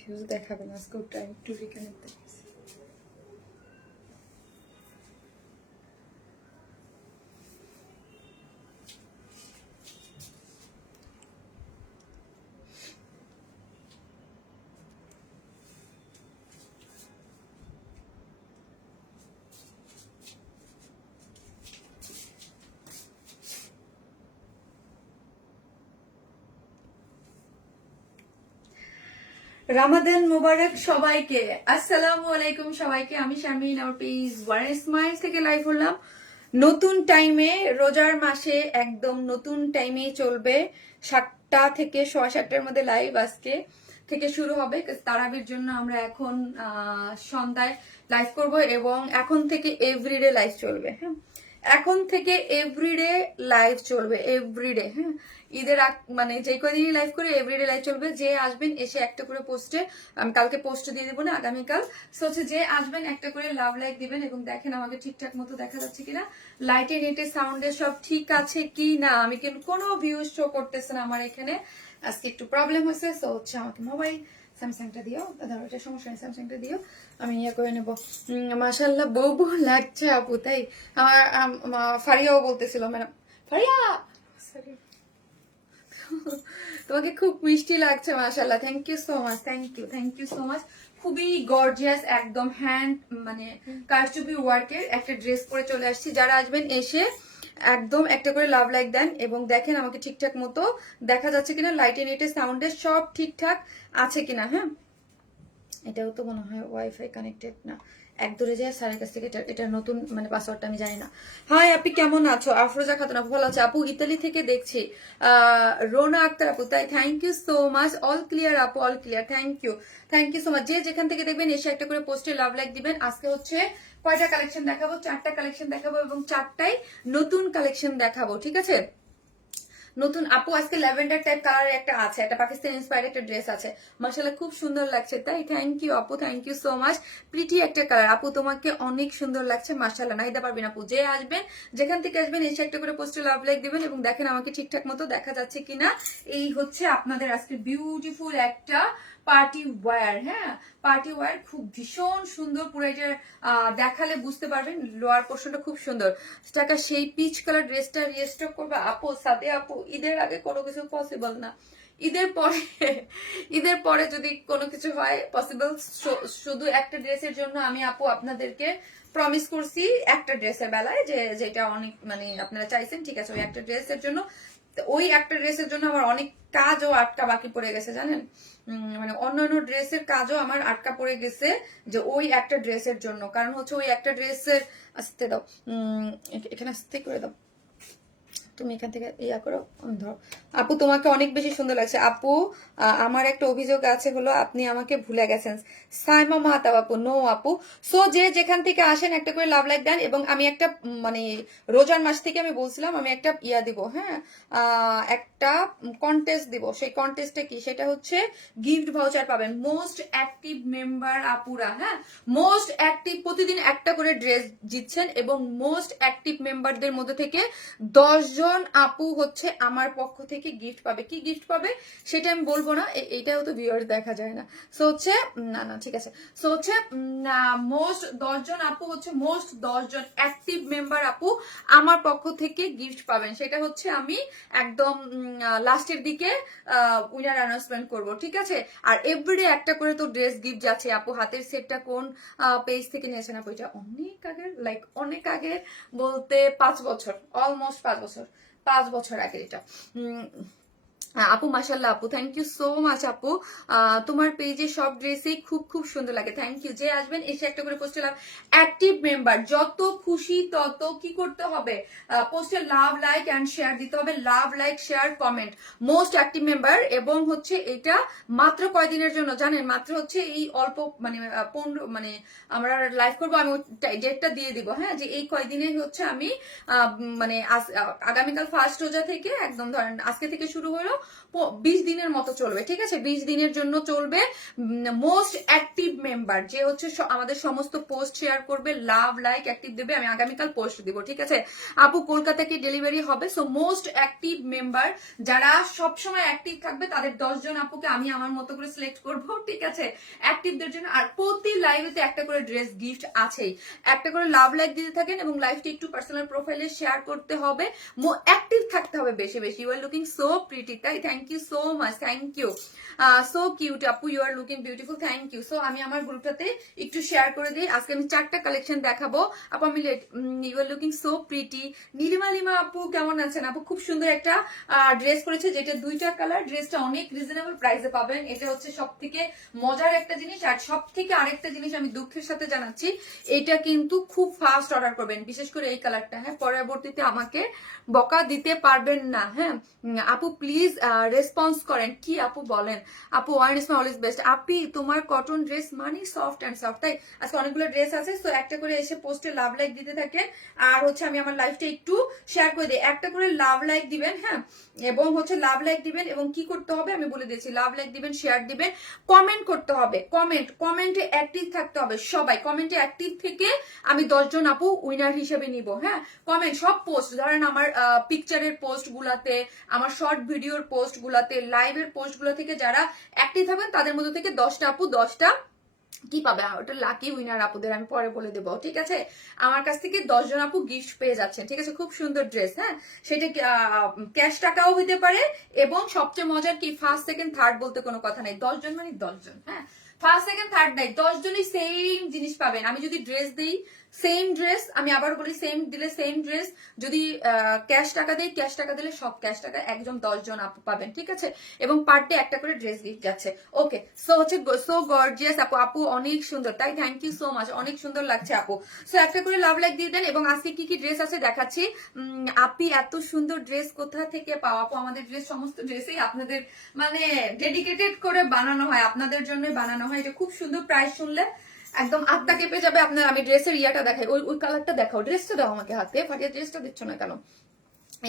Views দেখাবে না আজকে টাইম টু রিকানেক্ট দেখতেছি। রামাদান মোবারক সবাইকে, আসসালামু আলাইকুম সবাইকে। আমি শারমিন, আমার পেজ ওয়ারেন স্মাইল থেকে লাইভ হলাম নতুন টাইমে, রোজার মাসে একদম নতুন টাইমে চলবে। 7টা থেকে 7:15-র মধ্যে লাইভ আজকে থেকে শুরু হবে। তারাবির জন্য আমরা এখন সন্ধ্যায় লাইভ করব এবং এখন থেকে এভরিডে লাইভ চলবে। হ্যাঁ, এখন থেকে এভরিডে লাইভ চলবে, এভরিডে। হ্যাঁ, ঈদের মানে যে কদিনই লাইভ করে এভরিডে লাইভ চলবে। যে আসবেন এসে একটা করে পোস্টে, আমি কালকে পোস্ট দিয়ে দেবো না, আগামীকাল। সো হচ্ছে যে আসবেন একটা করে লাভ লাইক দিবেন এবং দেখেন আমাকে ঠিকঠাক মতো দেখা যাচ্ছে কিনা, লাইটে নেটে সাউন্ডে সব ঠিক আছে কি না। আমি কিন্তু কোনো ভিউজ শো করতেছে না আমার এখানে, আজকে একটু প্রবলেম হয়েছে। সো হচ্ছে আমাকে মোবাইল স্যামসাংটা দিও, ধরো এটা সমস্যা নেই, স্যামসাংটা দিও, আমি ইয়ে করে নেবো। মাশাল্লাহ বউ বউ লাগছে আপু, তাই আমার ফারিয়াও বলতেছিল, ম্যাডাম ফারিয়া সরি তোমাকে খুব মিষ্টি লাগছে মাশাআল্লাহ। Thank you so much, thank you so much. খুবই গর্জিয়াস, একদম হ্যান্ড মানে কারচুপি ওয়ার্কের একটা ড্রেস পরে চলে আসছি। যারা আসবেন এসে একদম একটা করে লাভ লাইক দেন এবং দেখেন আমাকে ঠিকঠাক মতো দেখা যাচ্ছে কিনা, লাইটে নেটে সাউন্ডে সব ঠিকঠাক আছে কিনা। হ্যাঁ, এটাও তো মনে হয় ওয়াইফাই কানেক্টেড না, এক দূরে যায় স্যারের কাছ থেকে এটা নতুন মানে পাসওয়ার্ডটা আমি জানি না। হাই আপনি কেমন আছো? আফরোজা খাতুন আপু ভালো আছে আপু, ইতালি থেকে দেখছি। রোনা আক্তার আপু, তাই thank you so much. All clear আপু, all clear, thank you so much. যে যেখান থেকে দেখবেন এসে একটা করে পোস্টে লাভ লাইক দিবেন। আজকে হচ্ছে কয়টা কালেকশন দেখাবো? 4টা কালেকশন দেখাবো এবং 4টাই নতুন কালেকশন দেখাবো, ঠিক আছে? নতুন আপু আজকে ল্যাভেন্ডার টাইপ কালারের একটা আছে, একটা পাকিস্তান ইন্সপায়ার্ড একটা ড্রেস আছে, মাশাআল্লাহ খুব সুন্দর লাগছে। তাই থ্যাংক ইউ আপু, thank you so much. Pretty একটা কালার আপু, তোমাকে অনেক সুন্দর লাগছে মাশাআল্লাহ। নাইদা পারবেন আপু, যে আসবেন যেখান থেকে আসবেন এসে একটা করে পোস্টে লাভ লাইক দিবেন এবং দেখেন আমাকে ঠিকঠাক মতো দেখা যাচ্ছে কিনা। এই হচ্ছে আপনাদের আজকে বিউটিফুল একটা পার্টি ওয়্যার। হ্যাঁ, পার্টি ওয়্যার খুব ভীষণ সুন্দর, পুরো এটা দেখালে বুঝতে পারবেন। লোয়ার পোর্শনটা খুব সুন্দর। টাকা সেই পিচ কালার ড্রেসটা রিস্টক করবে আপু, সাথে আপু ঈদের আগে কোনো কিছু পসিবল না, ঈদের পরে যদি কোনো কিছু হয় পসিবল। শুধু একটা ড্রেসের জন্য আমি আপু আপনাদেরকে প্রমিস করছি, একটা ড্রেসের বেলায় যে যেটা অনেক মানে আপনারা চাইছেন, ঠিক আছে, ওই একটা ড্রেসের জন্য, ওই একটা ড্রেসের জন্য আমার অনেক কাজও আটকা বাকি পড়ে গেছে জানেন। মানে অন্যান্য ড্রেসের কাজও আমার আটকা পড়ে গেছে যে ওই একটা ড্রেসের জন্য। কারণ হচ্ছে ওই একটা ড্রেসের, আসতে দাও, এখানে আসতে করে দাও, তুমি এখান থেকে ইয়া করো, ধরো। আপু তোমাকে অনেক বেশি সুন্দর লাগছে আপু। আমার একটা অভিযোগ আছে, হলো আপনি আমাকে ভুলে গেছেন। সাইমা মাহাতাব আপু, নো আপু। সো যে যেখান থেকে আসেন একটা করে লাভ লাইক দেন এবং আমি একটা মানে রোজার মাস থেকে আমি বলছিলাম আমি একটা ইয়া দিব। হ্যাঁ, একটা কন্টেস্ট দিব। সেই কন্টেস্টে কি, সেটা হচ্ছে গিফট ভাউচার পাবেন মোস্ট অ্যাক্টিভ মেম্বার আপুরা। হ্যাঁ, মোস্ট অ্যাক্টিভ প্রতিদিন একটা করে ড্রেস জিতছেন এবং মোস্ট অ্যাক্টিভ মেম্বারদের মধ্যে থেকে 10 জন আপু হচ্ছে আমার পক্ষ থেকে গিফট পাবে। কি গিফট পাবে সেটা আমি বলবো না, এইটাও তো ভিউয়ার্স দেখা যায় না। সো হচ্ছে না না ঠিক আছে। সো হচ্ছে মোস্ট 10 জন আপু হচ্ছে মোস্ট 10 জন অ্যাক্টিভ মেম্বার আপু আমার পক্ষ থেকে গিফট পাবেন। সেটা হচ্ছে আমি একদম লাস্টের দিকে উইনার অ্যানাউন্সমেন্ট করব, ঠিক আছে? আর এভরিডে একটা করে তো ড্রেস গিফট যাচ্ছে আপু। হাতের সেটটা কোন পেজ থেকে নিয়েছেন আপু? এটা অনেক আগের, লাইক অনেক আগের বলতে 5 বছর, অলমোস্ট 5 বছর আগের এটা। আপু মাশাল্লাহ আপু, থ্যাংক ইউ সো মাচ আপু। তোমার পেজে সব ড্রেসই খুব খুব সুন্দর লাগে, থ্যাংক ইউ। যে আসবেন এসে একটা করে পোস্টে লাভ, অ্যাক্টিভ মেম্বার যত খুশি তত কি করতে হবে, পোস্টে লাভ লাইক অ্যান্ড শেয়ার দিতে হবে। লাভ like share comment, most active member. এবং হচ্ছে এটা মাত্র কয়দিনের জন্য জানেন? মাত্র হচ্ছে এই অল্প মানে 15 মানে আমরা লাইভ করবো, আমি ডেটটা দিয়ে দিব। হ্যাঁ, যে এই কয়দিনে হচ্ছে আমি মানে আগামীকাল ফার্স্ট রোজা থেকে একদম ধরেন আজকে থেকে শুরু হলো, 20 দিনের মতো চলবে, ঠিক আছে? 20 দিনের জন্য চলবে। মোস্ট অ্যাক্টিভ মেম্বার যে হচ্ছে আমাদের সমস্ত পোস্ট শেয়ার করবে, লাভ লাইক অ্যাক্টিভ দেবে, আমি আগামীকাল পোস্ট দিব, ঠিক আছে আপু? কলকাতা কি ডেলিভারি হবে? সো মোস্ট অ্যাক্টিভ মেম্বার যারা সবসময় অ্যাক্টিভ থাকবে তাদের 10 জন আপুকে আমি আমার মতো করে সিলেক্ট করব, ঠিক আছে, অ্যাক্টিভদের জন্য। আর প্রতি লাইভেতে একটা করে ড্রেস গিফট আছেই। একটা করে লাভ লাইক দিতে থাকেন এবং লাইভটি একটু পার্সোনাল প্রোফাইলে শেয়ার করতে হবে, অ্যাক্টিভ থাকতে হবে বেশি বেশি। You are looking so pretty, তাই thank you so much, thank you, so cute আপু, you are looking beautiful, thank you. So আমি আমার গ্রুপটাতে একটু শেয়ার করে দিই। আজকে আমি 4টা কালেকশন দেখাবো আপু। আমি you are looking so pretty. Nilima Lima আপু কেমন আছেন? আপু খুব সুন্দর একটা ড্রেস করেছে, যেটা 2টা কালার। ড্রেসটা অনেক রিজনেবল প্রাইসে পাবেন, এটা হচ্ছে সব থেকে মজার একটা জিনিস। আর সব থেকে আরেকটা জিনিস আমি দুঃখের সাথে জানাচ্ছি, এটা কিন্তু খুব ফাস্ট অর্ডার করবেন, বিশেষ করে এই কালারটা, হ্যাঁ? পরবর্তীতে আমাকে বকা দিতে পারবেন না, হ্যাঁ? আপু প্লিজ রেসপন্স করেন। কি আপু বলেন? আপু one is my always best. আপি তোমার কটন ড্রেস মানে সফট অ্যান্ড সফট, তাই আজকে অনেকগুলো ড্রেস আছে। তো একটা করে এসে পোস্টে লাভ লাইক দিতে থাকেন, আর হচ্ছে আমি আমার লাইফটা একটু শেয়ার করে দিই। একটা করে লাভ লাইক দিবেন, হ্যাঁ, এবং হচ্ছে লাভ লাইক দিবেন এবং কি করতে হবে আমি বলে দিয়েছি। লাভ লাইক দিবেন, শেয়ার দিবেন, কমেন্ট করতে হবে, কমেন্টে অ্যাক্টিভ থাকতে হবে সবাই। কমেন্টে অ্যাক্টিভ থেকে আমি 10 জন আপু উইনার হিসেবে নিব, হ্যাঁ? কমেন্ট সব পোস্ট, ধরেন আমার পিকচারের পোস্ট গুলাতে, আমার শর্ট ভিডিওর পোস্ট গুলাতে, লাইভের পোস্ট গুলো থেকে যারা অ্যাক্টিভ হবেন তাদের মধ্যে থেকে 10টা আপু 10টা কি পাবে, ওটা লাকি উইনার আপুদের আমি পরে বলে দেবো, ঠিক আছে? আমার কাছ থেকে 10 জন আপু গিফট পেয়ে যাচ্ছেন, ঠিক আছে? খুব সুন্দর ড্রেস, হ্যাঁ? সেটা ক্যাশ টাকাও হইতে পারে, এবং সবচেয়ে মজার কি, ফার্স্ট সেকেন্ড থার্ড বলতে কোনো কথা নাই। 10 জন মানে 10 জন, হ্যাঁ? ফার্স্ট সেকেন্ড থার্ড নাই, 10 জনই সেম জিনিস পাবেন। আমি যদি ড্রেস দিই সেম ড্রেস, আমি আবার বলি সেম দিলে সেম ড্রেস, যদি ক্যাশ টাকা দিই, ক্যাশ টাকা দিলে সব ক্যাশ টাকা একজন 10 জন আপু পাবেন, ঠিক আছে? এবং পার ডে একটা করে ড্রেস গিফট যাচ্ছে। ওকে, সো হচ্ছে সো গর্জিয়াস আপু, আপু অনেক সুন্দর, তাই থ্যাংক ইউ সো মাচ, অনেক সুন্দর লাগছে আপু। সো একটা করে লাভ লাইক দিয়ে দেন। এবং আজকে কি কি ড্রেস আছে দেখাচ্ছি। আপি এত সুন্দর ড্রেস কোথা থেকে পাও? আপু আমাদের ড্রেস সমস্ত ড্রেসই আপনাদের মানে ডেডিকেটেড করে বানানো হয়, আপনাদের জন্যই বানানো হয়। এটা খুব সুন্দর, প্রাইস শুনলে একদম আত্মা কেঁপে যাবে আপনার। আমি ড্রেসের ইয়াটা দেখাই, ওই কালারটা দেখাও, ড্রেসটা দাও আমাকে হাতে, ফাটিয়ে ড্রেসটা দিচ্ছ না কেন?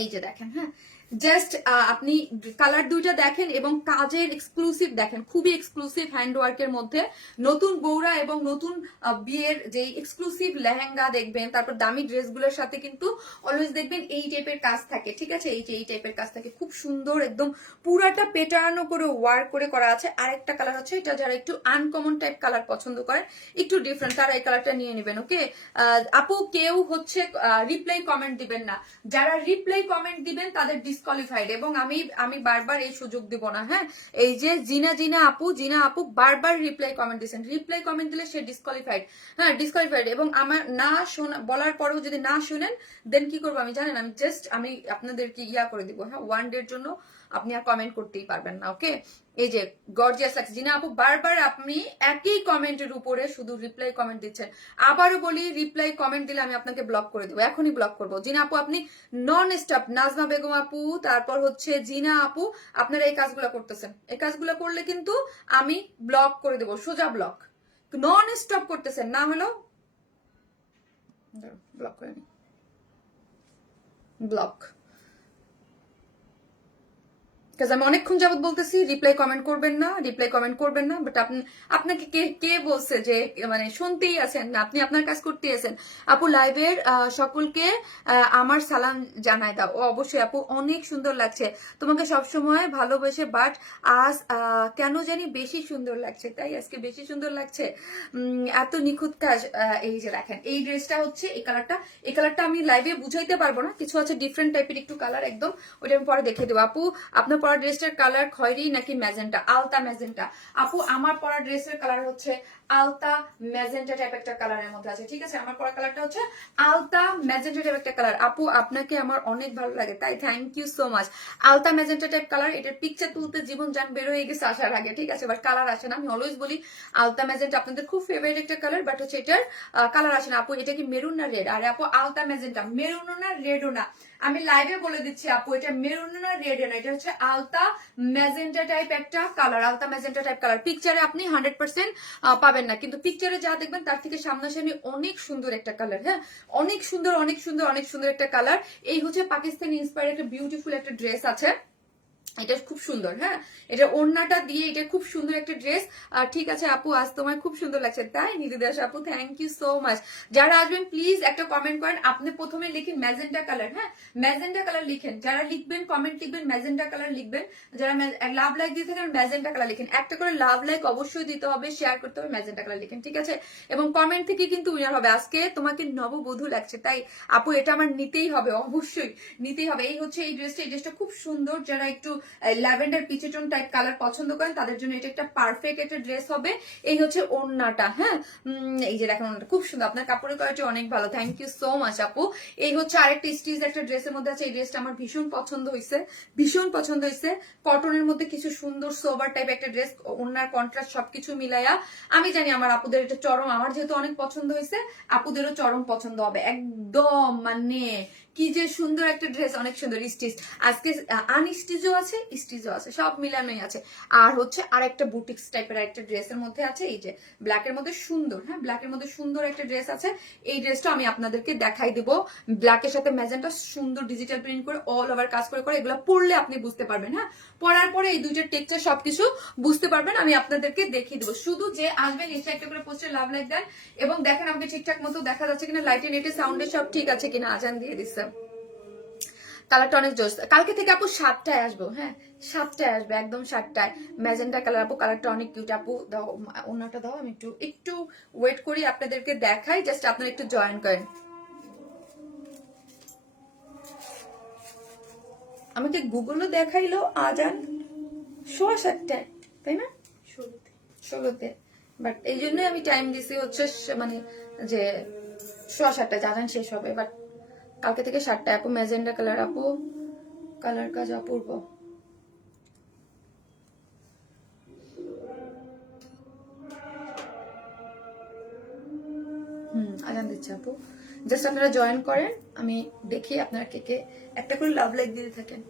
এই যে দেখেন, হ্যাঁ, জাস্ট আপনি কালার 2টা দেখেন এবং কাজের এক্সক্লুসিভ দেখেন, খুবই এক্সক্লুসিভ হ্যান্ড ওয়ার্কের মধ্যে নতুন বউরা এবং নতুন বিয়ের যে এক্সক্লুসিভ লেহেঙ্গা দেখবেন, তারপর দামি ড্রেসগুলোর সাথে কিন্তু অলওয়েজ দেখবেন এই টাইপের কাজ থাকে, ঠিক আছে? এই টাইপের কাজ থাকে, খুব সুন্দর, একদম পুরাটা পেটানো করে ওয়ার্ক করে করা আছে। আরেকটা কালার হচ্ছে এটা, যারা একটু আনকমন টাইপ কালার পছন্দ করেন, একটু ডিফারেন্ট, তারা এই কালারটা নিয়ে নেবেন, ওকে? আপু কেউ হচ্ছে রিপ্লাই কমেন্ট দিবেন না, যারা রিপ্লাই কমেন্ট দিবেন তাদের ডিসকোয়ালিফাইড। এবং আমি বারবার এই সুযোগ দিব না, হ্যাঁ? এই যে জিনা আপু বারবার রিপ্লাই কমেন্ট দিচ্ছেন, রিপ্লাই কমেন্ট দিলে সে ডিসকোয়ালিফাইড, হ্যাঁ, ডিসকোয়ালিফাইড। এবং আমার না শোনা বলার পরেও যদি না শুনেন, দেন কি করবো আমি জানেন? আমি আপনাদেরকে ইয়া করে দিব, হ্যাঁ? 1 ডের জন্য আপনি আর কমেন্ট করতেই পারবেন না, ওকে? এই যে গর্জিয়াস লাগছে জিনা আপু, বারবার আপনি একই কমেন্টের উপরে শুধু রিপ্লাই কমেন্ট দিচ্ছেন। আবারও বলি, রিপ্লাই কমেন্ট দিলে আমি আপনাকে ব্লক করে দেবো, এখনই ব্লক করবো। জিনা আপু আপনি নন স্টপ, নাজমা বেগম আপু, তারপর হচ্ছে জিনা আপু, আপনারা এই কাজগুলো করতেছেন, এই কাজগুলো করলে কিন্তু আমি ব্লক করে দেবো, সোজা ব্লক। নন স্টপ করতেছেন, না হলো ব্লক করে নি, ব্লক। আমি অনেকক্ষণ যাবত বলতেছি রিপ্লাই কমেন্ট করবেন না, বাট আপনাকে কে বলছে যে মানে শুনতেই আছেন না, আপনি আপনার কাজ করতেই আছেন। আপু লাইভের সকলকে আমার সালাম জানাই দাও। ও অবশ্যই আপু, অনেক সুন্দর লাগছে তোমাকে, সবসময় ভালোবেসে, বাট আজ কেন জানি বেশি সুন্দর লাগছে, তাই আজকে বেশি সুন্দর লাগছে, এত নিখুঁত কাজ। এই যে দেখেন এই ড্রেসটা হচ্ছে এই কালারটা আমি লাইভে বুঝাইতে পারবো না, কিছু আছে ডিফারেন্ট টাইপের একটু কালার, একদম ওইটা আমি পরে দেখিয়ে দেবো। আপু আপনার পরা ড্রেসটার কালার খয়েরি নাকি ম্যাজেন্টা? আলতা ম্যাজেন্টা। আপু আমার পরা ড্রেসের কালার হচ্ছে আলতা ম্যাজেন্টা টাইপ একটা কালারের মধ্যে আছে, ঠিক আছে? আমার পরা কালারটা হচ্ছে আলতা ম্যাজেন্টা টাইপ একটা কালার। আপু আপনাকে আমার অনেক ভালো লাগে, তাই থ্যাংক ইউ সো মাচ। আলতা ম্যাজেন্টা টাইপ কালার, এটার পিকচার তুলতে জীবন জান বের হয়ে গেছে আসার আগে, ঠিক আছে? বাট কালার আসে না। আমি অলওয়েজ বলি আলতা ম্যাজেন্টা আপনাদের খুব ফেভারিট একটা কালার, বাট হচ্ছে এটার কালার আসে না। আপু এটা কি মেরুন না রেড? আরে আপু আলতা ম্যাজেন্টা, মেরুনও না রেডও না, আমি লাইভে বলে দিচ্ছি আপু, এটা মেরুন না রেড না, এটা হচ্ছে আলতা ম্যাজেন্টা টাইপ একটা কালার, আলতা ম্যাজেন্টা টাইপ কালার। পিকচারে আপনি 100% পাবেন না, কিন্তু পিকচারে যা দেখবেন তার থেকে সামনাসামনি অনেক সুন্দর একটা কালার, হ্যাঁ, অনেক সুন্দর একটা কালার। এই হচ্ছে পাকিস্তানি ইন্সপায়ার একটা বিউটিফুল একটা ড্রেস আছে, এটা খুব সুন্দর। হ্যাঁ, এটা ওড়নাটা দিয়ে এটা খুব সুন্দর একটা ড্রেস। আর ঠিক আছে আপু, আজ তোমায় খুব সুন্দর লাগছে। তাই নিধিদাস আপু, থ্যাংক ইউ সো মাচ। যারা আসবেন প্লিজ একটা কমেন্ট করেন। আপনি প্রথমে লিখেন ম্যাজেন্টা কালার। হ্যাঁ, ম্যাজেন্টা কালার লিখেন। যারা লিখবেন কমেন্ট লিখবেন ম্যাজেন্টা কালার লিখবেন। যারা লাভ লাইক দিয়ে থাকেন ম্যাজেন্টা কালার লিখেন। একটা করে লাভ লাইক অবশ্যই দিতে হবে, শেয়ার করতে হবে, ম্যাজেন্টা কালার লিখেন, ঠিক আছে? এবং কমেন্ট থেকে কিন্তু উইনার হবে। আজকে তোমাকে নববধূ লাগছে, তাই আপু এটা আমার নিতেই হবে, অবশ্যই নিতেই হবে। এই হচ্ছে এই ড্রেসটা। এই ড্রেসটা খুব সুন্দর। যারা একটু ল্যাভেন্ডার পিচেটন টাইপ কালার পছন্দ করেন তাদের জন্য এটা একটা পারফেক্ট একটা ড্রেস হবে। এই হচ্ছে ওড়নাটা। হ্যাঁ, এই যে দেখেন ওড়নাটা খুব সুন্দর। আপনার কাপড়ের কোয়ালিটি অনেক ভালো, থ্যাংক ইউ সো মাচ আপু। এই হচ্ছে আরেকটা স্টিচ একটা ড্রেসের মধ্যে আছে। এই ড্রেসটা আমার ভীষণ পছন্দ হয়েছে, ভীষণ পছন্দ হয়েছে। কটনের মধ্যে কিছু সুন্দর সোবার টাইপ একটা ড্রেস, ওড়নার কন্ট্রাস্ট সবকিছু মিলাইয়া। আমি জানি আমার আপুদের এটা চরম, আমার যেহেতু অনেক পছন্দ হয়েছে আপুদেরও চরম পছন্দ হবে একদম। মানে কি যে সুন্দর একটা ড্রেস, অনেক সুন্দর স্টিচ। আজকে আনস্টিচও আছে, স্টিচও আছে, সব মিলানোই আছে। আর হচ্ছে আর একটা বুটিক্স টাইপের একটা ড্রেসের মধ্যে আছে, এই যে ব্ল্যাকের মধ্যে সুন্দর। হ্যাঁ, ব্ল্যাকের মধ্যে সুন্দর একটা ড্রেস আছে। এই ড্রেসটা আমি আপনাদেরকে দেখাই দিব। ব্ল্যাকের সাথে ম্যাজেন্টা সুন্দর ডিজিটাল প্রিন্ট করে অল ওভার কাজ করে করে, এগুলো পরলে আপনি বুঝতে পারবেন। হ্যাঁ, পরার পরে এই দুইটার টেক্সচার সবকিছু বুঝতে পারবেন। আমি আপনাদেরকে দেখিয়ে দেবো। শুধু যে আসবেন এসে একটা করে পোস্টে লাভ লাইক দেন এবং দেখেন আমাকে ঠিকঠাক মতো দেখা যাচ্ছে কিনা, লাইটে নেটে সাউন্ডে সব ঠিক আছে কিনা। আজান দিয়ে দিচ্ছে। কালারটা অনেক জোস। কালকে থেকে আপু 7টায় আসবো। হ্যাঁ, 7টায় আসবে, একদম 7টায়। ম্যাজেন্টা কালার আপু, কালারটা অনেক কিউট আপু। দাও ওনাটা দাও, আমি একটু একটু ওয়েট করি, আপনাদেরকে দেখাই। জাস্ট আপনারা একটু জয়েন করেন। আমাকে গুগলও দেখাইলো আজান 7:15, তাই না? 16তে। বাট এই জন্যই আমি টাইম দিছি হচ্ছে মানে যে 7:15 আজান শেষ হবে। বাট কালকে থেকে 7টায় আপু। ম্যাজেন্ডা কালার আপু, কালার কাজ অপূর্ব। আজান দিচ্ছে আপু। জাস্ট আপনারা জয়েন করেন, আমি দেখি আপনারা কে কে একটা করে লাভ লাইক দিতে থাকেন।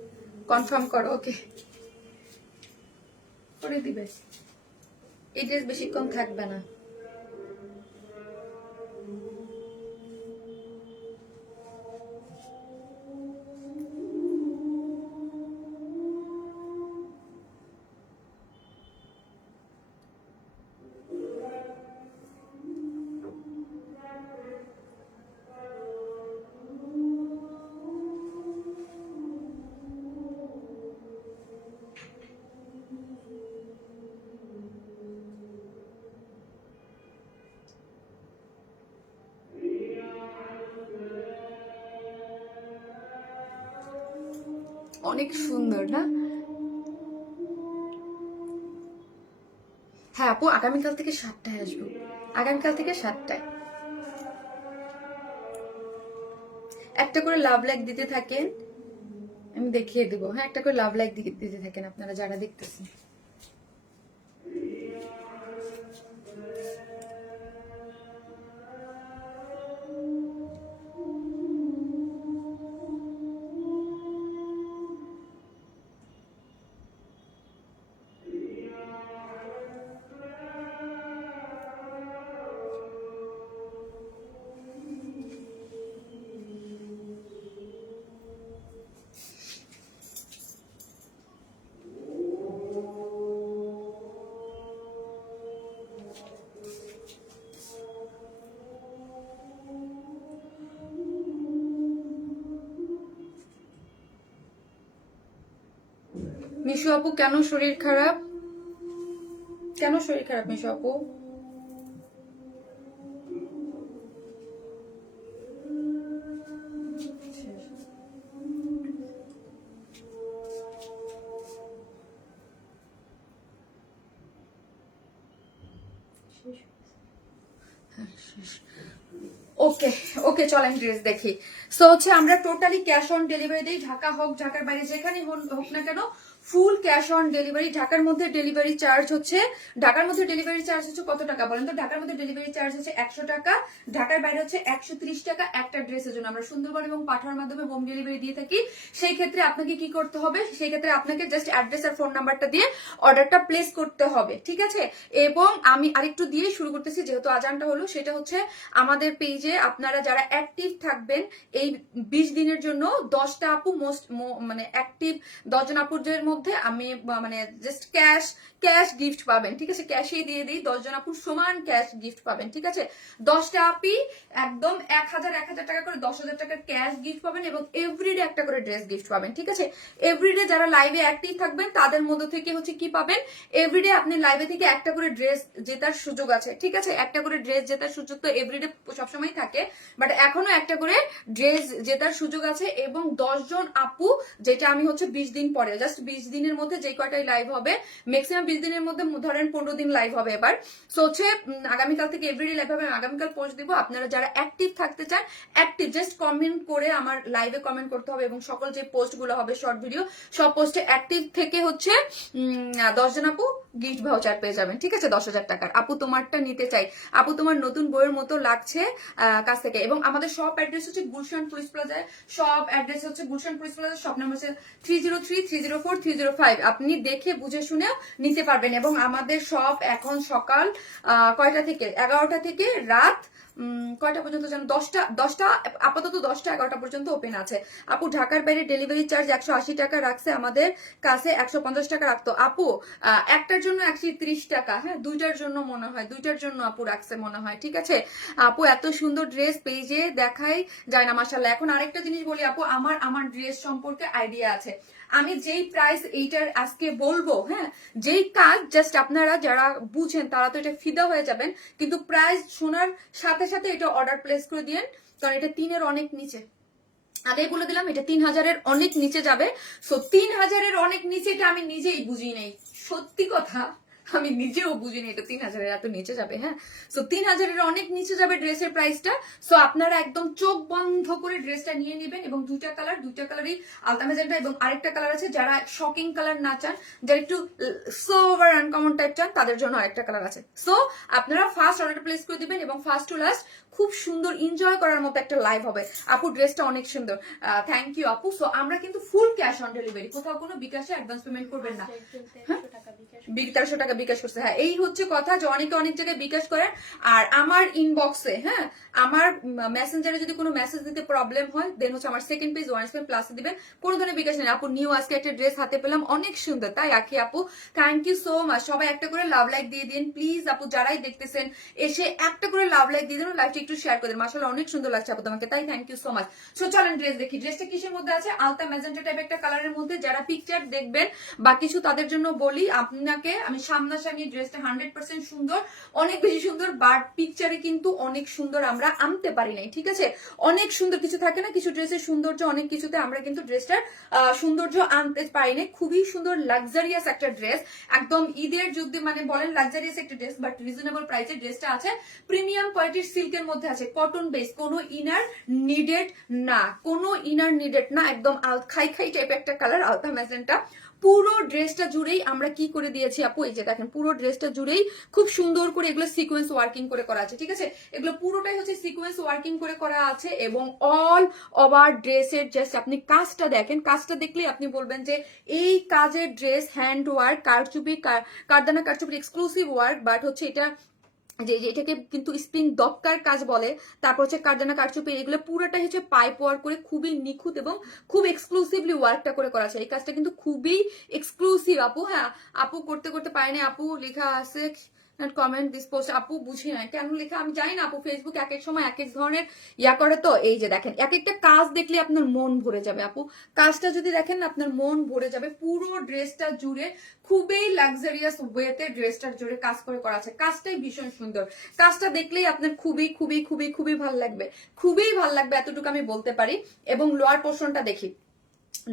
কনফার্ম করো, ওকে করে দিবে। এই ড্রেস বেশিক্ষণ থাকবে না। অনেক সুন্দর না? হ্যাঁ আপু, আগামীকাল থেকে 7টায় আসবো। আগামীকাল থেকে 7টায় একটা করে লাভ লাইক দিতে থাকেন, আমি দেখিয়ে দেবো। হ্যাঁ, একটা করে লাভ লাইক দিতে থাকেন আপনারা যারা দেখতেছেন। মিশু আপু, কেন শরীর খারাপ? কেন শরীর খারাপ মিশু আপু? ওকে ওকে, চলেন ড্রেস দেখি। সো হচ্ছে আমরা টোটালি ক্যাশ অন ডেলিভারি দিই। ঢাকা হোক, ঢাকার বাইরে যেখানে হোক না কেন, ফুল ক্যাশ অন ডেলিভারি। ঢাকার মধ্যে ডেলিভারি চার্জ হচ্ছে, ঢাকার মধ্যে ডেলিভারি চার্জ হচ্ছে কত টাকা বলেন তো? ঢাকার মধ্যে ডেলিভারি চার্জ হচ্ছে 100 টাকা। ঢাকার বাইরে হচ্ছে 130 টাকা একটা ড্রেসের জন্য। আমরা সুন্দরবন এবং পাঠানোর মাধ্যমে হোম ডেলিভারি দিয়ে থাকি। সেই ক্ষেত্রে আপনাকে কি করতে হবে? সেই ক্ষেত্রে আপনাকে জাস্ট অ্যাড্রেস আর ফোন নাম্বারটা দিয়ে অর্ডারটা প্লেস করতে হবে, ঠিক আছে? এবং আমি আরেকটু দিয়ে শুরু করতেছি, যেহেতু আজানটা হলো। সেটা হচ্ছে আমাদের পেজে আপনারা যারা অ্যাক্টিভ থাকবেন এই 20 দিনের জন্য, 10টা আপু মানে অ্যাক্টিভ 10 জন আপুদের মধ্যে আমি মানে জাস্ট ক্যাশ গিফট পাবেন, ঠিক আছে? ক্যাশেই দিয়ে দিই, 10 জন আপুর সমান ক্যাশ গিফট পাবেন, ঠিক আছে? 10টা আপি একদম 1000 টাকা করে 10,000 টাকার ক্যাশ গিফট পাবেন এবং এভরিডে একটা করে ড্রেস গিফট পাবেন, ঠিক আছে? এভরিডে যারা লাইভে অ্যাক্টিভ থাকবেন তাদের মধ্যে থেকে হচ্ছে কি পাবেন, এভরিডে আপনি লাইভে থেকে একটা করে ড্রেস জেতার সুযোগ আছে, ঠিক আছে? একটা করে ড্রেস জেতার সুযোগ তো এভরিডে সবসময় থাকে, বাট এখনো একটা করে ড্রেস জেতার সুযোগ আছে। এবং 10 জন আপু, যেটা আমি হচ্ছে 20 দিন পরে, জাস্ট 20 দিনের মধ্যে যে কয়টাই লাইভ হবে, ম্যাক্সিমাম 20 দিনের মধ্যে ধরেন 15 দিন লাইভ হবে এবার। সো হচ্ছে আগামীকাল থেকে এভরিডে লাইভ হবে, আগামীকাল পোস্ট দিব। আপনারা যারা অ্যাক্টিভ থাকতে চান, অ্যাক্টিভ জাস্ট কমেন্ট করে আমার লাইভে কমেন্ট করতে হবে এবং সকল যে পোস্ট গুলো হবে শর্ট ভিডিও সব পোস্টে অ্যাক্টিভ থেকে হচ্ছে 10 জন আপু গিফট ভাউচার পেয়ে যাবেন, ঠিক আছে? 10,000 টাকার। আপু তোমারটা নিতে চাই, আপু তোমার নতুন বইয়ের মতো লাগছে কাছ থেকে। এবং আমাদের সব অ্যাড্রেস হচ্ছে গুলশান পুলিশ প্লাজায়, সব অ্যাড্রেস হচ্ছে Gulshan police plaza, shop number হচ্ছে 303, 304, 305। আপনি দেখে বুঝে শুনেও নিতে পারবেন। এবং আমাদের সব এখন সকাল কয়টা থেকে, 11টা থেকে রাত কয়টা পর্যন্ত যেন 10টা আপাতত 10টা 11টা পর্যন্ত ওপেন আছে। আপু ঢাকার বাইরে ডেলিভারি চার্জ 180 টাকা রাখছে, আমাদের কাছে 150 টাকা রাখতো। আপু একটার জন্য 130 টাকা, হ্যাঁ দুইটার জন্য মনে হয়, দুইটার জন্য আপু রাখছে মনে হয়, ঠিক আছে? আপু এত সুন্দর ড্রেস পেজে দেখাই যায় না, মাশাআল্লাহ। এখন আরেকটা জিনিস বলি আপু, আমার ড্রেস সম্পর্কে আইডিয়া আছে। আমি যেই প্রাইস এইটার আজকে বলবো, হ্যাঁ যেই কাজ, জাস্ট আপনারা যারা বুঝেন তারা তো এটা ফিদা হয়ে যাবেন, কিন্তু প্রাইস শোনার সাথে সাথে এটা অর্ডার প্লেস করে দিয়েন, কারণ এটা 3-এর অনেক নিচে। আগেই বলে দিলাম এটা 3000-এর অনেক নিচে যাবে। সো 3000-এর অনেক নিচে, এটা আমি নিজেই বুঝি নেই, সত্যি কথা আমি নিজেও বুঝিনি এটা 3000-এর এত নিচে যাবে। হ্যাঁ, সো 3000-এর অনেক নিচে যাবে ড্রেসের প্রাইসটা। সো আপনারা একদম চোখ বন্ধ করে ড্রেসটা নিয়ে নেবেন। এবং দুইটা কালারই আলতা ম্যাজেন্টা, এবং আরেকটা কালার আছে, যারা শকিং কালার না চান, যারা একটু সোভার আনকমন টাইপ চান, তাদের জন্য আরেকটা কালার আছে। সো আপনারা ফার্স্ট অর্ডার প্লেস করে দিবেন এবং ফার্স্ট টু লাস্ট খুব সুন্দর এনজয় করার মতো একটা লাইভ হবে। আপু ড্রেসটা অনেক সুন্দর, থ্যাংক ইউ আপু। সো আমরা কিন্তু ফুল ক্যাশ অন ডেলিভারি, কোথাও কোনো বিকাশে অ্যাডভান্স পেমেন্ট করবেন না। 1300 টাকা বিকাশ করছে, হ্যাঁ এই হচ্ছে কথা, যে অনেকে অনেক জায়গায় বিকাশ করেন। আর আমার ইনবক্সে, হ্যাঁ আমার মেসেঞ্জারে যদি কোনো মেসেজ দিতে প্রবলেম হয়, দেন হচ্ছে আমার সেকেন্ড পেজ 1 প্লাসে দিবেন, কোনো ধরনের বিকাশ নেই। আপু নিউ আজকে একটা ড্রেস হাতে পেলাম, অনেক সুন্দর, তাই আখি আপু থ্যাংক ইউ সো মাচ। সবাই একটা করে লাভ লাইক দিয়ে দিন প্লিজ আপু, যারাই দেখতেছেন এসে একটা করে লাভ লাইক দিয়ে দিন, লাইভটা একটু শেয়ার করে দিন। মাশাআল্লাহ অনেক সুন্দর লাগছে আপু তোমাকে, তাই thank you so much. So চলেন ড্রেস দেখি। ড্রেসটা কিসের মধ্যে আছে? আলতা ম্যাজেন্টা টাইপ একটা কালারের মধ্যে। যারা পিকচার দেখবেন বা কিছু, তাদের জন্য বলি, আপনাকে আমি সামনাসামনি ড্রেসটা 100% সুন্দর, অনেক বেশি সুন্দর, বাট পিকচারে কিন্তু অনেক সুন্দর আমরা আনতে পারি নাই, ঠিক আছে? অনেক সুন্দর কিছু থাকে না, কিছু ড্রেসের সৌন্দর্য অনেক কিছুতে, আমরা কিন্তু ড্রেসটার সৌন্দর্য আনতে পারি নাই। খুবই সুন্দর লাক্সারিয়াস একটা ড্রেস, একদম ঈদের যুদ্ধে মানে বলেন লাক্সারিয়াস একটা ড্রেস, বাট রিজনেবল প্রাইসে ড্রেসটা আছে। প্রিমিয়াম কোয়ালিটির সিল্কের মধ্যে আছে, কটন বেস, কোনো ইনার নিডেড না, কোনো ইনার নিডেড না, একদম খাই টাইপ একটা কালার আলতা ম্যাজেন্টা। পুরো ড্রেসটা জুড়েই আমরা কি করে দিয়েছি আপু, এই যে দেখেন পুরো ড্রেসটা জুড়েই খুব সুন্দর করে এগুলো সিকোয়েন্স ওয়ার্কিং করে করা আছে, ঠিক আছে? এগুলো পুরোটাই হচ্ছে সিকোয়েন্স ওয়ার্কিং করে করা আছে। এবং অল ওভার ড্রেসের জাস্ট আপনি কাজটা দেখেন, কাজটা দেখলেই আপনি বলবেন যে এই কাজের ড্রেস, হ্যান্ড ওয়ার্ক, কারচুপি, কারদানা কারচুপির এক্সক্লুসিভ ওয়ার্ক, বাট হচ্ছে এটা যে এটাকে কিন্তু স্পিন দপকার কাজ বলে। তারপর হচ্ছে কারদানা কারচুপি, এগুলো পুরোটাই হচ্ছে পাইপ ওয়ার্ক করে খুবই নিখুঁত এবং খুব এক্সক্লুসিভলি ওয়ার্কটা করে করা আছে। এই কাজটা কিন্তু খুবই এক্সক্লুসিভ আপু। হ্যাঁ আপু করতে পারেনি, আপু লেখা আছে কমেন্ট দিস পোস্ট, আপু বুঝি না কেন লেখা, আমি জানি না আপু, ফেসবুক এক এক সময় এক এক ধরনের ইয়া করে। তো এই যে দেখেন, এক একটা কাজ দেখলে আপনার মন ভরে যাবে আপু, কাজটা যদি দেখেন আপনার মন ভরে যাবে। পুরো ড্রেসটা জুড়ে খুবই লাক্সারিয়াস ওয়েতে ড্রেসটার জুড়ে কাজ করে করা আছে, কাজটাই ভীষণ সুন্দর। কাজটা দেখলেই আপনার খুবই ভালো লাগবে, খুবই ভালো লাগবে, এতটুকু আমি বলতে পারি। এবং লোয়ার পোর্শনটা দেখি,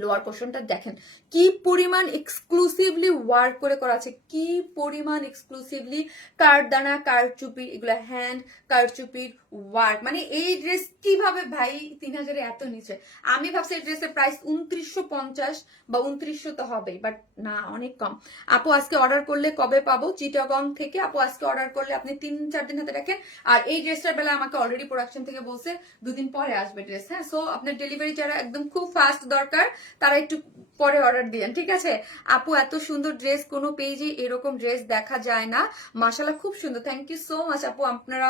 লোয়ার পোর্শনটা দেখেন কি পরিমাণ এক্সক্লুসিভলি ওয়ার্ক করে করা আছে, কি পরিমাণ এক্সক্লুসিভলি কারদানা কারচুপি, এগুলো হ্যান্ড কারচুপির ওয়ার্ক। মানে এই ড্রেস কিভাবে ভাই 3000-এ এত নিচে? আমি ভাবছি এই ড্রেসের প্রাইস 2950 বা 2900 তো হবেই, বাট না, অনেক কম। আপু আজকে অর্ডার করলে কবে পাবো? চিটাগং থেকে আপু আজকে অর্ডার করলে আপনি 3-4 দিন হাতে রাখেন। আর এই ড্রেসটার বেলা আমাকে অলরেডি প্রোডাকশন থেকে বলছে 2 দিন পরে আসবে ড্রেস। হ্যাঁ, সো আপনার ডেলিভারি যারা একদম খুব ফাস্ট দরকার, তারা একটু পরে অর্ডার দিয়েন, ঠিক আছে আপু। এত সুন্দর ড্রেস কোনো পেজে এরকম ড্রেস দেখা যায় না, মাশাআল্লাহ খুব সুন্দর। থ্যাংক ইউ সো মাচ আপু। আপনারা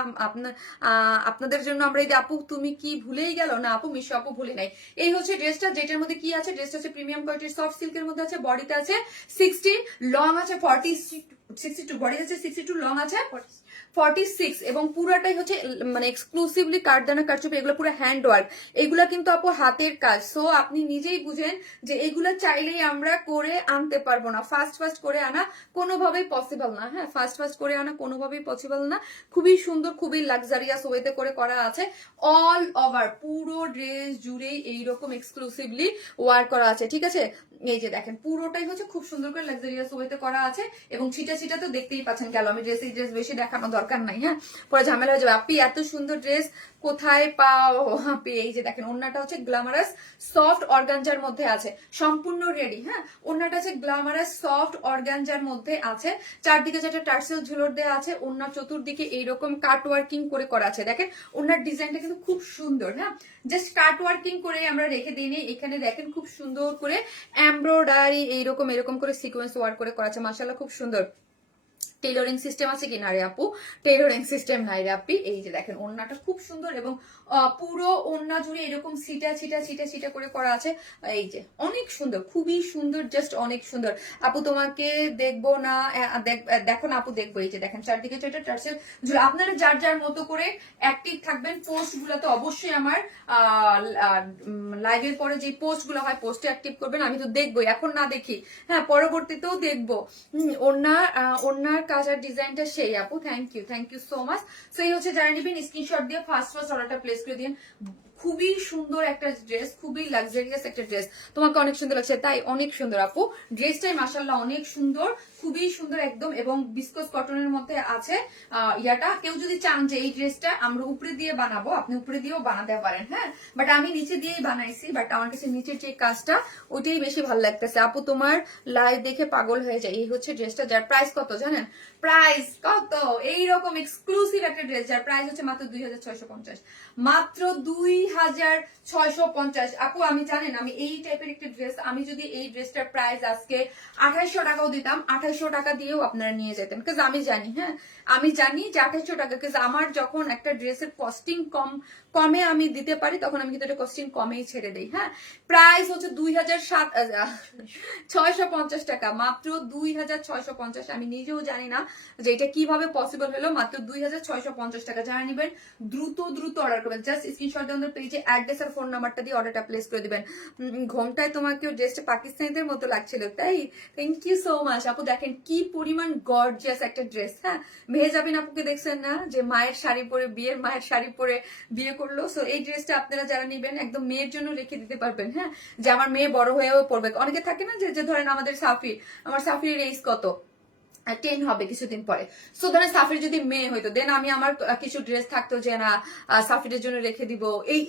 আপনাদের জন্য আমরা এই যে আপু তুমি কি ভুলেই গেল না আপু, মিশো আপু ভুলে নাই। এই হচ্ছে ড্রেসটা, যেটার মধ্যে কি আছে, ড্রেসটা হচ্ছে প্রিমিয়াম কোয়ালিটির সফট সিল্কের মধ্যে আছে, বডিতে আছে 60, লং আছে 62, বডি আছে 62, লং আছে 46, এবং পুরাটাই হচ্ছে মানে এক্সক্লুসিভলি কাঠদানা কারচুপি, এগুলো পুরো হ্যান্ড ওয়ার্ক, এগুলা কিন্তু আপু হাতের কাজ। সো আপনি নিজেই বুঝেন যে এগুলো চাইলেই আমরা করে আনতে পারবো না, ফাস্ট করে আনা কোনোভাবেই পসিবল না। হ্যাঁ, ফাস্ট করে আনা কোনোভাবেই পসিবল না। খুবই সুন্দর, খুবই লাক্সারিয়াস ওয়েতে করে করা আছে, অল ওভার পুরো ড্রেস জুড়েই এইরকম এক্সক্লুসিভলি ওয়ার করা আছে, ঠিক আছে। এই যে দেখেন পুরোটাই হচ্ছে খুব সুন্দর করে লাক্সারিয়াস ওয়েতে করা আছে, এবং ছিটা তো দেখতেই পাচ্ছেন। গেল আমি ড্রেস, এই ড্রেস বেশি দেখানো দরকার নাই, হ্যাঁ পরে ঝামেলা হয়ে যাবে। আপনি এত সুন্দর ড্রেস কোথায় পাও আপনি? এই যে দেখেন ওন্নাটা হচ্ছে গ্ল্যামারাস সফট অর্গানজার মধ্যে আছে, সম্পূর্ণ রেডি। হ্যাঁ, ওন্নাটা হচ্ছে গ্ল্যামারাস সফট অর্গানজার মধ্যে আছে, চারদিকে যেটা টার্সেল ঝুলর দেওয়া আছে, ওন্নার চতুর্দিকে এইরকম কাট ওয়ার্কিং করে করা আছে। দেখেন ওন্নার ডিজাইনটা কিন্তু খুব সুন্দর। হ্যাঁ, জাস্ট কাট ওয়ার্কিং করে আমরা রেখে দিইনি, এখানে দেখেন খুব সুন্দর করে এমব্রয়ডারি এরকম করে সিকোয়েন্স ওয়ার্ক করে করা আছে, মাশাআল্লাহ খুব সুন্দর। টেইলরিং সিস্টেম আছে কি না রে আপু? টেইলরিং সিস্টেম নাই রে আপি। এই যে দেখেন ওড়নাটা খুব সুন্দর, এবং পুরো ওড়না জুড়ে এরকম ছিটা করে করা আছে। এই যে অনেক সুন্দর, খুবই সুন্দর, জাস্ট অনেক সুন্দর। আপু তোমাকে দেখবো না, দেখো না আপু দেখবো। এই যে দেখেন চারদিকে যেটা টার্সেল, আপনারা যার যার মতো করে অ্যাক্টিভ থাকবেন। পোস্ট গুলোতে অবশ্যই আমার লাইভের পরে যে পোস্ট গুলো হয় পোস্টে অ্যাক্টিভ করবেন, আমি তো দেখবোই, এখন না দেখি হ্যাঁ পরবর্তীতেও দেখবো। ওনার কাজ আর ডিজাইনটা সেই আপু, thank you so much. So এই হচ্ছে যারা নিবেন স্ক্রিনশট দিয়ে ফার্স্ট অর্ডারটা প্লেস করে দিন। খুবই সুন্দর একটা ড্রেস, খুবই লাক্সারিয়াস একটা ড্রেস, তোমাকে অনেক সুন্দর লাগছে, তাই অনেক সুন্দর আপু ড্রেসটাই মাশাআল্লাহ অনেক সুন্দর, খুবই সুন্দর একদম, এবং বিস্কস কটনের মধ্যে আছে ইয়াটা। কেউ যদি চান যে এই ড্রেসটা আমরা উপরে দিয়ে বানাবো, আপনি উপরে দিয়েও বানাতে পারেন, হ্যাঁ বাট আমি নিচে দিয়েই বানাইছি, বাট আমার কাছে নিচের যে কাজটা ওইটাই বেশি ভালো লাগতেছে। আপু তোমার লাইভ দেখে পাগল হয়ে যায়। এই হচ্ছে ড্রেসটা, যার প্রাইস কত জানেন? প্রাইস কত? এইরকম এক্সক্লুসিভ একটা ড্রেস যার প্রাইস হচ্ছে মাত্র 2650, মাত্র 2650। আপু আমি জানেন আমি এই টাইপের একটা ড্রেস, আমি যদি এই ড্রেসটার প্রাইস আজকে 2800 টাকাও দিতাম, 2800 টাকা দিয়েও আপনারা নিয়ে যেতেন, কাজ আমি জানি, হ্যাঁ আমি জানি যে 2800 টাকা, কাজ আমার যখন একটা ড্রেসের কস্টিং কমে আমি দিতে পারি, তখন আমি কিন্তু এটা কস্টিং কমেই ছেড়ে দিই। হ্যাঁ, প্রাইস হচ্ছে 2650 টাকা, মাত্র 2650। আমি নিজেও জানি না যে এটা কিভাবে পসিবল হলো, মাত্র 2650 টাকা। যারা নিবেন দ্রুত অর্ডার করবেন, জাস্ট স্ক্রিনশট দিয়ে আমাদের পেজে অ্যাড্রেস আর ফোন নাম্বারটা দিয়ে অর্ডারটা প্লেস করে দিবেন। ঘোমটায় তোমাকে ড্রেসটা পাকিস্তানিদের মতো লাগছিল, তাই থ্যাংক ইউ সো মাচ আপু। দেখেন কি পরিমাণ গর্জিয়াস একটা ড্রেস। হ্যাঁ, মেহেজাবিন আপুকে দেখছেন না, যে মায়ের শাড়ি পরে বিয়ে করলো। সো এই ড্রেসটা আপনারা যারা নিবেন একদম মেয়ের জন্য রেখে দিতে পারবেন। হ্যাঁ, যে আমার মেয়ে বড় হয়েও পড়বে, অনেকে থাকে না যে ধরেন আমাদের আমার সাফির এজ কত 10 হবে কিছুদিন পরে। সো ধরেন সাফির যদি মেয়ে হইতো, দেন আমি আমার কিছু ড্রেস থাকতো যে না সাফিরের জন্য রেখে দিব,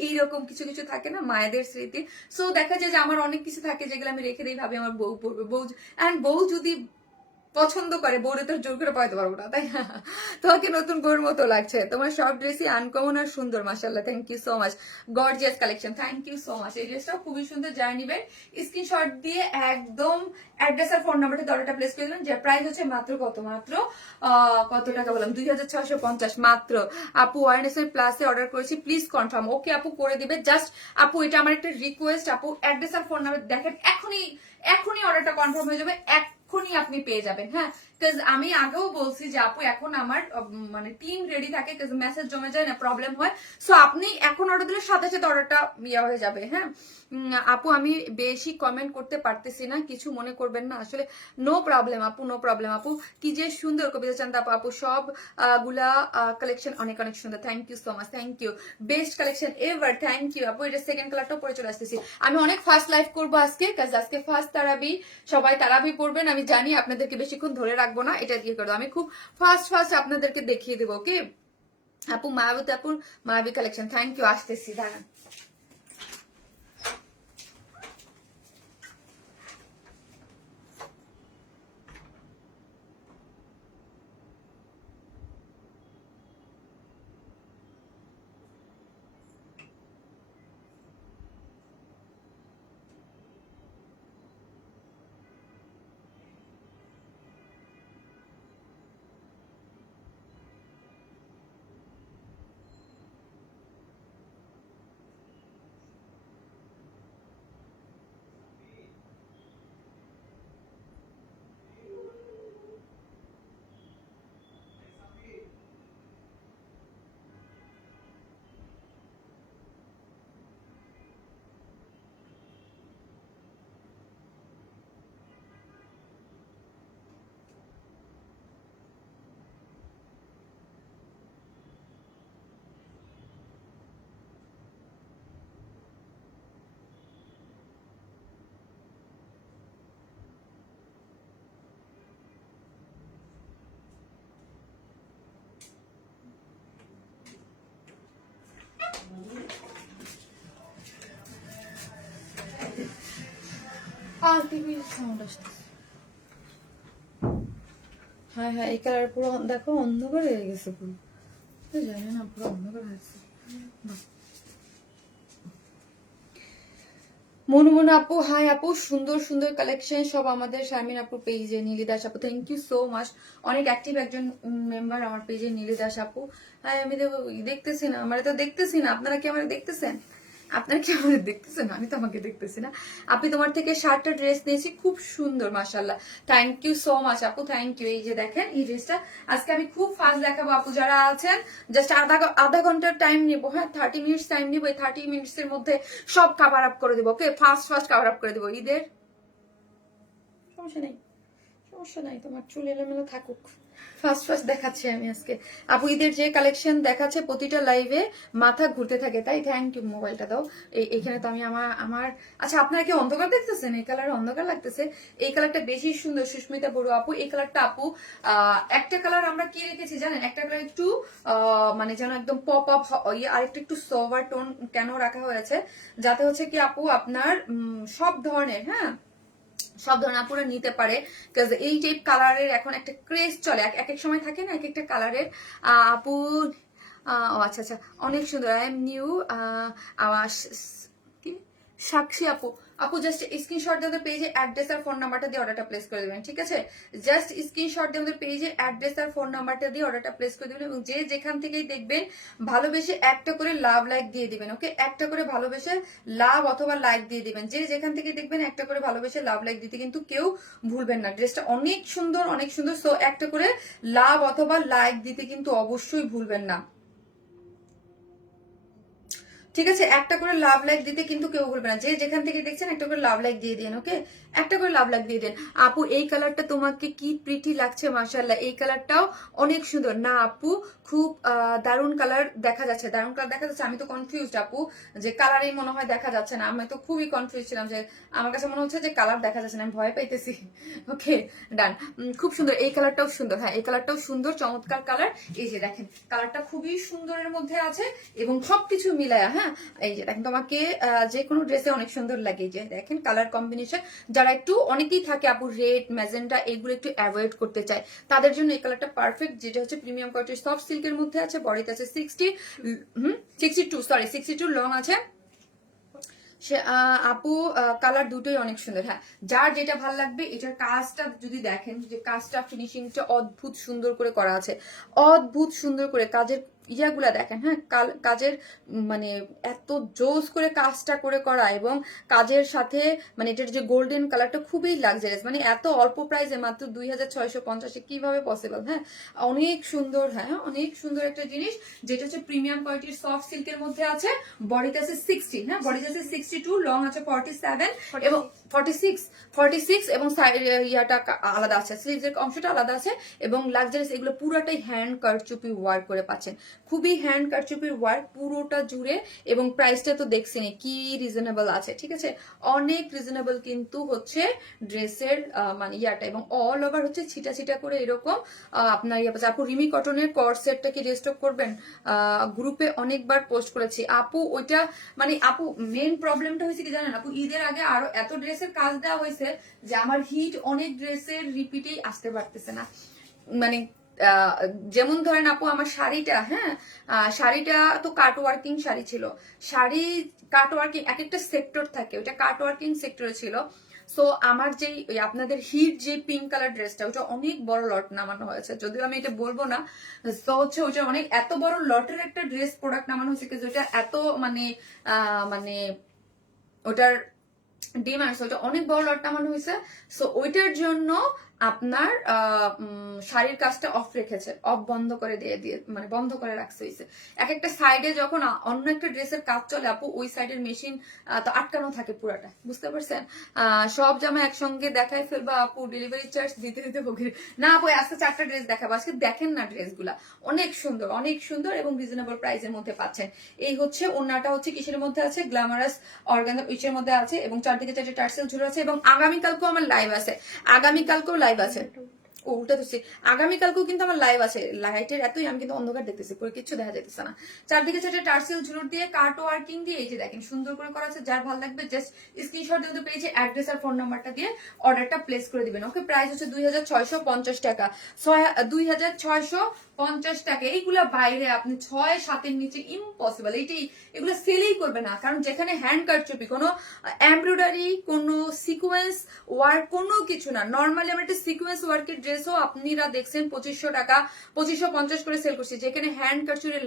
এইরকম কিছু থাকে না মায়েদের স্মৃতি। সো দেখা যায় যে আমার অনেক কিছু থাকে যেগুলো আমি রেখে দিই, ভাবি আমার বউ পড়বে, বউ যদি পছন্দ করে, বউরে তো জোর করে পাইতে পারবো না, তাই না? তোমাকে নতুন বউর মতো লাগছে, তোমার সব ড্রেসই আনকমন আর সুন্দর, মাশাআল্লাহ thank you so much. Gorgeous collection, thank you so much. এই ড্রেসটাও খুবই সুন্দর, যারা নিবেন স্ক্রিনশট দিয়ে একদম অ্যাড্রেস আর ফোন নাম্বারটা অর্ডারটা প্লেস করে দিলেন। যে প্রাইস হচ্ছে মাত্র কত টাকা বললাম, 2650 মাত্র। আপু ওয়ারনেস প্লাসে অর্ডার করেছি, প্লিজ কনফার্ম। ওকে আপু করে দিবে, জাস্ট আপু এটা আমার একটা রিকোয়েস্ট, আপু অ্যাড্রেস আর ফোন নাম্বার দেখেন, এখনই অর্ডারটা কনফার্ম হয়ে যাবে, এখনই আপনি পেয়ে যাবেন। হ্যাঁ, আমি আগেও বলছি যে আপু এখন আমার মানে টিম রেডি থাকে, মেসেজ জমে যায় না, প্রবলেম হয়। সো আপনি এখন অর্ডার দিলে সাথে সাথে অর্ডারটা ইয়ে হয়ে যাবে। হ্যাঁ আপু আমি বেশি কমেন্ট করতে পারতেছি না, কিছু মনে করবেন না আসলে, নো প্রবলেম আপু, নো প্রবলেম আপু। কি যে সুন্দর কবিতা চান্দা আপু, সব গুলা কালেকশন অনেক সুন্দর, thank you so much, thank you, best collection ever, thank you আপু। এটা সেকেন্ড কালারটাও পরে চলে আসতেছি। আমি অনেক ফার্স্ট লাইভ করবো আজকে, আজকে ফার্স্ট তারাবি, সবাই তারাবি পড়বেন। আমি জানি আপনাদেরকে বেশিক্ষণ ধরে রাখবো না, এটা দিয়ে করবো, আমি খুব ফার্স্ট আপনাদেরকে দেখিয়ে দেবো। ওকে আপু, মায়াবী কালেকশন, থ্যাংক ইউ, আসতেছি দাঁড়ান। টিভি সাউন্ড আসতেছে। হ্যাঁ হ্যাঁ, এই কালার পুরো দেখো অন্ধকার হয়ে গেছে, পুরো জানি না, পুরো অন্ধকার হয়েছে। মনু মনু আপু, হাই আপু, সুন্দর সুন্দর কালেকশন সব আমাদের শারমিন আপু পেজে। নীলি দাস আপু, থ্যাংক ইউ সো মাচ, অনেক অ্যাক্টিভ একজন মেম্বার আমার পেজে নীলি দাস আপু। হ্যাঁ আমি দেখতেছি না, আমার তো দেখতেছি না, আপনারা কি আমার দেখতেছেন? আপনার কি আমার দেখতেছেন? আমি তো আমাকে দেখতেছি না। আপনি তোমার থেকে 7টা ড্রেস নিয়েছি, খুব সুন্দর মাশাআল্লাহ, থ্যাংক ইউ সো মাচ আপু, থ্যাংক ইউ। এই যে দেখেন এই ড্রেসটা আজকে আমি খুব ফাস্ট দেখাবো আপু, যারা আছেন জাস্ট আধা ঘন্টার টাইম নিবো, হ্যাঁ 30 মিনিটস টাইম নিবো, এই 30 মিনিটস এর মধ্যে সব কভার আপ করে দেবো, ওকে ফাস্ট কভার আপ করে দেবো। ঈদের সমস্যা নেই, সমস্যা নাই, তোমার চুল এলোমেলো থাকুক, ফার্স্ট দেখাচ্ছি আমি আজকে আপু। ঈদের যে কালেকশন দেখাচ্ছে প্রতিটা লাইভে মাথা ঘুরতে থাকে, তাই থ্যাংক ইউ। মোবাইলটা দাও, এইখানে তো আমি আমার আচ্ছা আপনারা কি অন্ধকার দেখতেছেন? এই কালার অন্ধকার লাগতেছে, এই কালারটা বেশি সুন্দর। সুস্মিতা বড় আপু, এই কালারটা আপু একটা কালার আমরা কি রেখেছি জানেন, একটা কালার একটু মানে যেন একদম পপ আপ, আরেকটা একটু সোভার টোন কেন রাখা হয়েছে, যাতে হচ্ছে কি আপু আপনার সব ধরনের, হ্যাঁ সব ধরনের আপুরা নিতে পারে। এই টাইপ কালারের এখন একটা ক্রেজ চলে, এক এক সময় থাকে না এক একটা কালারের। আপু আচ্ছা আচ্ছা, অনেক সুন্দর। আই এম নিউ কি সাক্ষী আপু, আপু জাস্ট স্ক্রিনশট দিয়ে পেজে অ্যাড্রেস আর ফোন নাম্বারটা দিয়ে অর্ডারটা প্লেস করে দেবেন, ঠিক আছে? জাস্ট স্ক্রিনশট দিয়ে আমাদের পেজে অ্যাড্রেস আর ফোন নাম্বারটা দিয়ে অর্ডারটা প্লেস করে দেবেন, এবং যে যেখান থেকেই দেখবেন ভালোবেসে একটা করে লাভ লাইক দিয়ে দিবেন, ওকে? একটা করে ভালোবেসে লাভ অথবা লাইক দিয়ে দিবেন, যে যেখান থেকে দেখবেন একটা করে ভালোবেসে লাভ লাইক দিতে কিন্তু কেউ ভুলবেন না। ড্রেসটা অনেক সুন্দর, অনেক সুন্দর, সো একটা করে লাভ অথবা লাইক দিতে কিন্তু অবশ্যই ভুলবেন না, ঠিক আছে? একটা করে লাভ লাইক দিতে কিন্তু কেউ বলবে না, যে যেখান থেকে দেখছেন একটা করে লাভ লাইক দিয়ে দিন, ওকে? একটা করে লাভ লাইক দিয়ে দেন। আপু এই কালারটা তোমাকে কি প্রিটি লাগছে, মাশাআল্লাহ, এই কালারটাও অনেক সুন্দর না আপু? খুব দারুণ কালার দেখা যাচ্ছে, দারুণ কালার দেখা যাচ্ছে। আমি তো কনফিউজড আপু, যে কালারই মনে হয় দেখা যাচ্ছে না, আমি তো খুবই কনফিউজ ছিলাম, যে আমার কাছে মনে হচ্ছে যে কালার দেখা যাচ্ছে না, আমি ভয় পাইতেছি। ওকে ডান, খুব সুন্দর, এই কালারটাও সুন্দর, হ্যাঁ এই কালারটাও সুন্দর, চমৎকার কালার। এই যে দেখেন কালারটা খুবই সুন্দরের মধ্যে আছে, এবং সবকিছু মিলায়া, হ্যাঁ এই যে দেখেন তোমাকে যে কোনো ড্রেসে অনেক সুন্দর লাগে। এই যে দেখেন কালার কম্বিনেশন, যারা একটু অনেকেই থাকে আপু রেড ম্যাজেন্টা এগুলো একটু অ্যাভয়েড করতে চায়, তাদের জন্য এই কালারটা পারফেক্ট, যেটা হচ্ছে প্রিমিয়াম কোয়ালিটির সফট সিল্কের মধ্যে আছে, বডিতে আছে 62 লং আছে। সে আপু কালার দুটোই অনেক সুন্দর, হ্যাঁ যার যেটা ভালো লাগবে। এটার কাজটা যদি দেখেন, যে কাজটা ফিনিশিংটা অদ্ভুত সুন্দর করে করা আছে, অদ্ভুত সুন্দর করে কাজের ইয়াগুলা দেখেন, হ্যাঁ কাজের মানে এত জোস করে কাজটা করে করা, এবং কাজের সাথে মানে এটার যে গোল্ডেন কালারটা খুবই লাক্সারিয়াস, মানে এত অল্প প্রাইসে মাত্র 2650 কিভাবে পসিবল? হ্যাঁ অনেক সুন্দর, হ্যাঁ অনেক সুন্দর একটা জিনিস, যেটা হচ্ছে প্রিমিয়াম কোয়ালিটির সফট সিল্কের মধ্যে আছে, বডিতে আছে 60, হ্যাঁ বডিতে আছে 62, লং আছে 47 এবং 46 এবং ইয়াটা আলাদা আছে, স্লিভসের অংশটা আলাদা আছে, এবং লাক্সারিয়াস এগুলো পুরোটাই হ্যান্ড কারচুপি ওয়ার্ক করে পাচ্ছেন, খুবই হ্যান্ড কারচুপির ওয়ার্ক পুরোটা জুড়ে, এবং প্রাইসটা তো দেখছেন কি রিজনেবল আছে, ঠিক আছে? অনেক রিজনেবল কিন্তু হচ্ছে ড্রেসের মানে ইয়াটা, এবং অল ওভার হচ্ছে ছিটা ছিটা করে এরকম আপনার ইয়ে পাচ্ছে। আপু রিমি কটনের কর্সেটটা কি রেস্টক করবেন? গ্রুপে অনেকবার পোস্ট করেছি আপু, ওইটা মানে আপু মেন প্রবলেমটা হয়েছে কি জানেন আপু, ঈদের আগে আরো এত ড্রেসের কাজ দেওয়া হয়েছে যে আমার হিট অনেক ড্রেসের রিপিটেই আসতে পারতেছে না, মানে যেমন ধরেন আপু আমার শাড়িটা, হ্যাঁ শাড়িটা তো কাট ওয়ার্কিং শাড়ি ছিল, শাড়ি কাট ওয়ার্কিং এক একটা সেক্টর থাকে, ওইটা কাট ওয়ার্কিং সেক্টরে ছিল। সো আমার যে আপনাদের হিট যে পিঙ্ক কালার ড্রেসটা, ওটা অনেক বড় লট নামানো হয়েছে, যদিও আমি এটা বলবো না, তো হচ্ছে ওটা অনেক এত বড় লটের একটা ড্রেস প্রোডাক্ট নামানো হয়েছে, যেটা এত মানে মানে ওটার ডিমান্ড, ওটা অনেক বড় লট নামানো হয়েছে। সো ওইটার জন্য আপনার শাড়ির কাজটা অফ রেখেছে, অফ বন্ধ করে দিয়ে মানে বন্ধ করে রাখছে হয়েছে। এক একটা সাইডে যখন অন্য একটা ড্রেসের কাজ চলে আপু, ওই সাইডের মেশিন তো আটকানো থাকে পুরাটা, বুঝতে পারছেন? সব জামা একসঙ্গে দেখাই ফেলবা আপু, ডেলিভারি চার্জ দিতে দিতে ভোগের না আপু। আজকে 4টা ড্রেস দেখাবো, আজকে দেখেন না ড্রেসগুলা অনেক সুন্দর এবং রিজনেবল প্রাইসের মধ্যে পাচ্ছেন। এই হচ্ছে ওড়নাটা হচ্ছে কিসের মধ্যে আছে, গ্ল্যামারাস অর্গানজা উইচের মধ্যে আছে, এবং চারদিকে 4টে টার্সেল ঝুলে আছে, এবং আগামীকালকেও আমার লাইভ আছে, আগামীকালকেও লাইভ আছে। উল্টা ধরছি। আগামীকালকেও কিন্তু আমার লাইভ আছে, লাইটের এতই আমি কিন্তু অন্ধকার দেখতেছি, পুরো কিছু দেখা যাইতেছে না। চারদিকে চারটে টার্সেল ঝুলুর দিয়ে কাট ওয়ার্কিং দিয়ে এই যে দেখেন সুন্দর করে করা আছে। যার ভালো লাগবে জাস্ট স্ক্রিনশট দিয়ে পেজে অ্যাড্রেস আর ফোন নাম্বারটা দিয়ে অর্ডারটা প্লেস করে দিবেন। ওকে, প্রাইস হচ্ছে 2650 টাকা, 2650 টাকা। এইগুলা বাইরে আপনি 6-7 নিচে ইম্পসিবল, এগুলো সেলেই করবে না। কারণ যেখানে হ্যান্ড কারচুপি, কোনো এমব্রয়ডারি, কোনো সিকোয়েন্স ওয়ার্ক, কোনো কিছু না। নর্মালি আমার একটা সিকোয়েন্স ওয়ার্কের ড্রেসও আপনারা দেখছেন 2500 টাকা, 2550 করে সেল করছি। যেখানে হ্যান্ড কারচুপি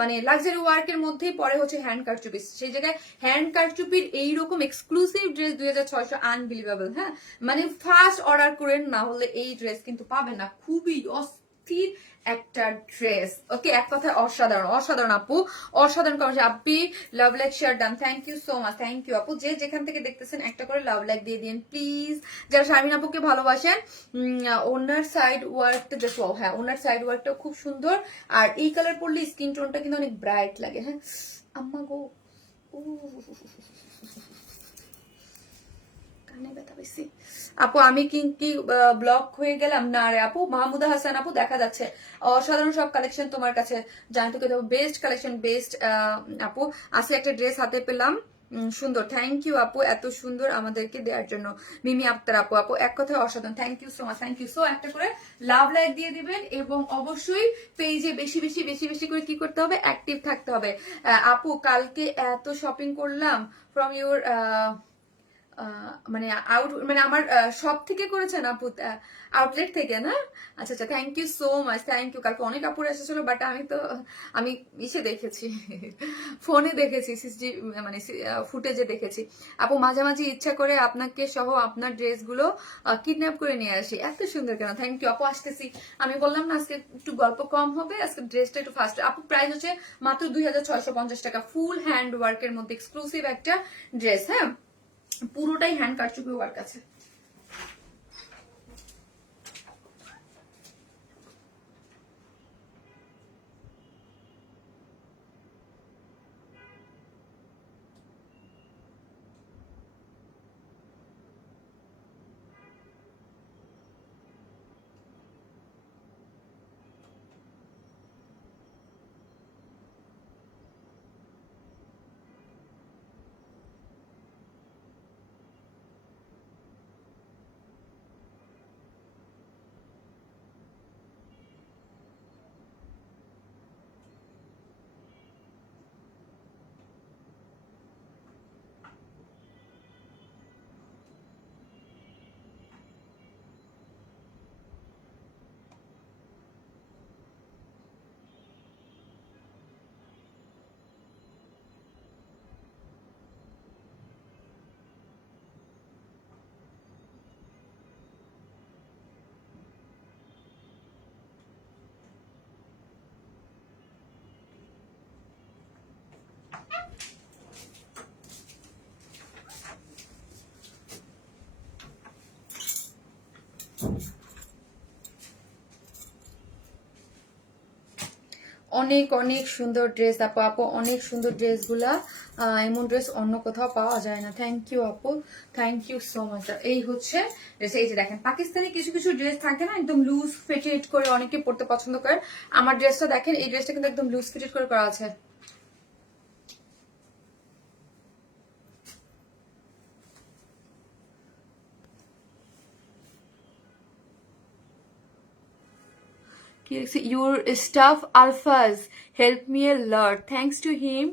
মানে লাক্সারি ওয়ার্কের মধ্যেই পরে হচ্ছে হ্যান্ড কারচুপি, সেই জায়গায় হ্যান্ড কারচুপির এইরকম এক্সক্লুসিভ ড্রেস 2600, আনবিলিভেবল। হ্যাঁ, মানে ফার্স্ট অর্ডার করেন, না হলে এই ড্রেস কিন্তু পাবেন না। খুবই অস্থির একটা ড্রেস। ওকে, এক কথায় অসাধারণ, অসাধারণ আপু, অসাধারণ কমেছে। আপনি love like share done, thank you so much, thank you আপু। যে যেখান থেকে দেখতেছেন একটা করে লাভ লাইক দিয়ে দিন প্লিজ, যারা শারমিন আপুকে ভালোবাসেন। ওনার সাইড ওয়ার্কটা দেখো, হ্যাঁ ওনার সাইড ওয়ার্কটা খুব সুন্দর। আর এই কালার পরলে স্কিন টোনটা কিন্তু অনেক ব্রাইট লাগে। হ্যাঁ আম্মা গো, কানে ব্যথা বেশি। আপু আমি কি ব্লক হয়ে গেলাম? না রে আপু, মাহমুদা হাসান আপু দেখা যাচ্ছে। অসাধারণ সব কালেকশন তোমার কাছে, জানতে বেস্ট কালেকশন, বেস্ট আপু। আজকে একটা ড্রেস হাতে পেলাম, সুন্দর। থ্যাংক ইউ আপু, এত সুন্দর আমাদেরকে দেওয়ার জন্য। মিমি আক্তার আপু, আপু এক কথায় অসাধারণ, thank you so much, thank you. So একটা করে লাভ লাইক দিয়ে দিবেন এবং অবশ্যই পেজে বেশি বেশি বেশি বেশি করে কি করতে হবে, অ্যাক্টিভ থাকতে হবে। আপু কালকে এত শপিং করলাম ফ্রম ইউর মানে মানে আমার সব থেকে করেছেন আপু, আউটলেট থেকে না? আচ্ছা আচ্ছা, thank you so much, thank you. কালকে অনেক আপুর এসেছিল, বাট আমি ইসে দেখেছি, ফোনে দেখেছি, সিসি মানে ফুটেজে দেখেছি। আপু মাঝে মাঝে ইচ্ছা করে আপনাকে সহ আপনার ড্রেসগুলো কিডন্যাপ করে নিয়ে আসি, এত সুন্দর কেন? থ্যাংক ইউ আপু, আসতেছি। আমি বললাম না আজকে একটু গল্প কম হবে, আজকে ড্রেসটা একটু ফাস্ট। আপু প্রাইস হচ্ছে মাত্র 2650 টাকা, ফুল হ্যান্ড ওয়ার্কের মধ্যে এক্সক্লুসিভ একটা ড্রেস। হ্যাঁ, পুরোটাই হ্যান্ড কারচুপি ওয়ার্ক আছে। অনেক অনেক সুন্দর ড্রেস আপু, আপু অনেক সুন্দর ড্রেসগুলা, এমন ড্রেস অন্য কোথাও পাওয়া যায় না। থ্যাংক ইউ আপু, থ্যাংক ইউ সো মাচ। এই হচ্ছে ড্রেস। এই যে দেখেন, পাকিস্তানি কিছু কিছু ড্রেস থাকে না একদম লুজ ফিটেড করে, অনেকে পড়তে পছন্দ করেন। আমার ড্রেসটা দেখেন, এই ড্রেসটা কিন্তু একদম লুজ ফিটেড করে করা আছে। Your staff Alphas helped me a lot. Thanks to him,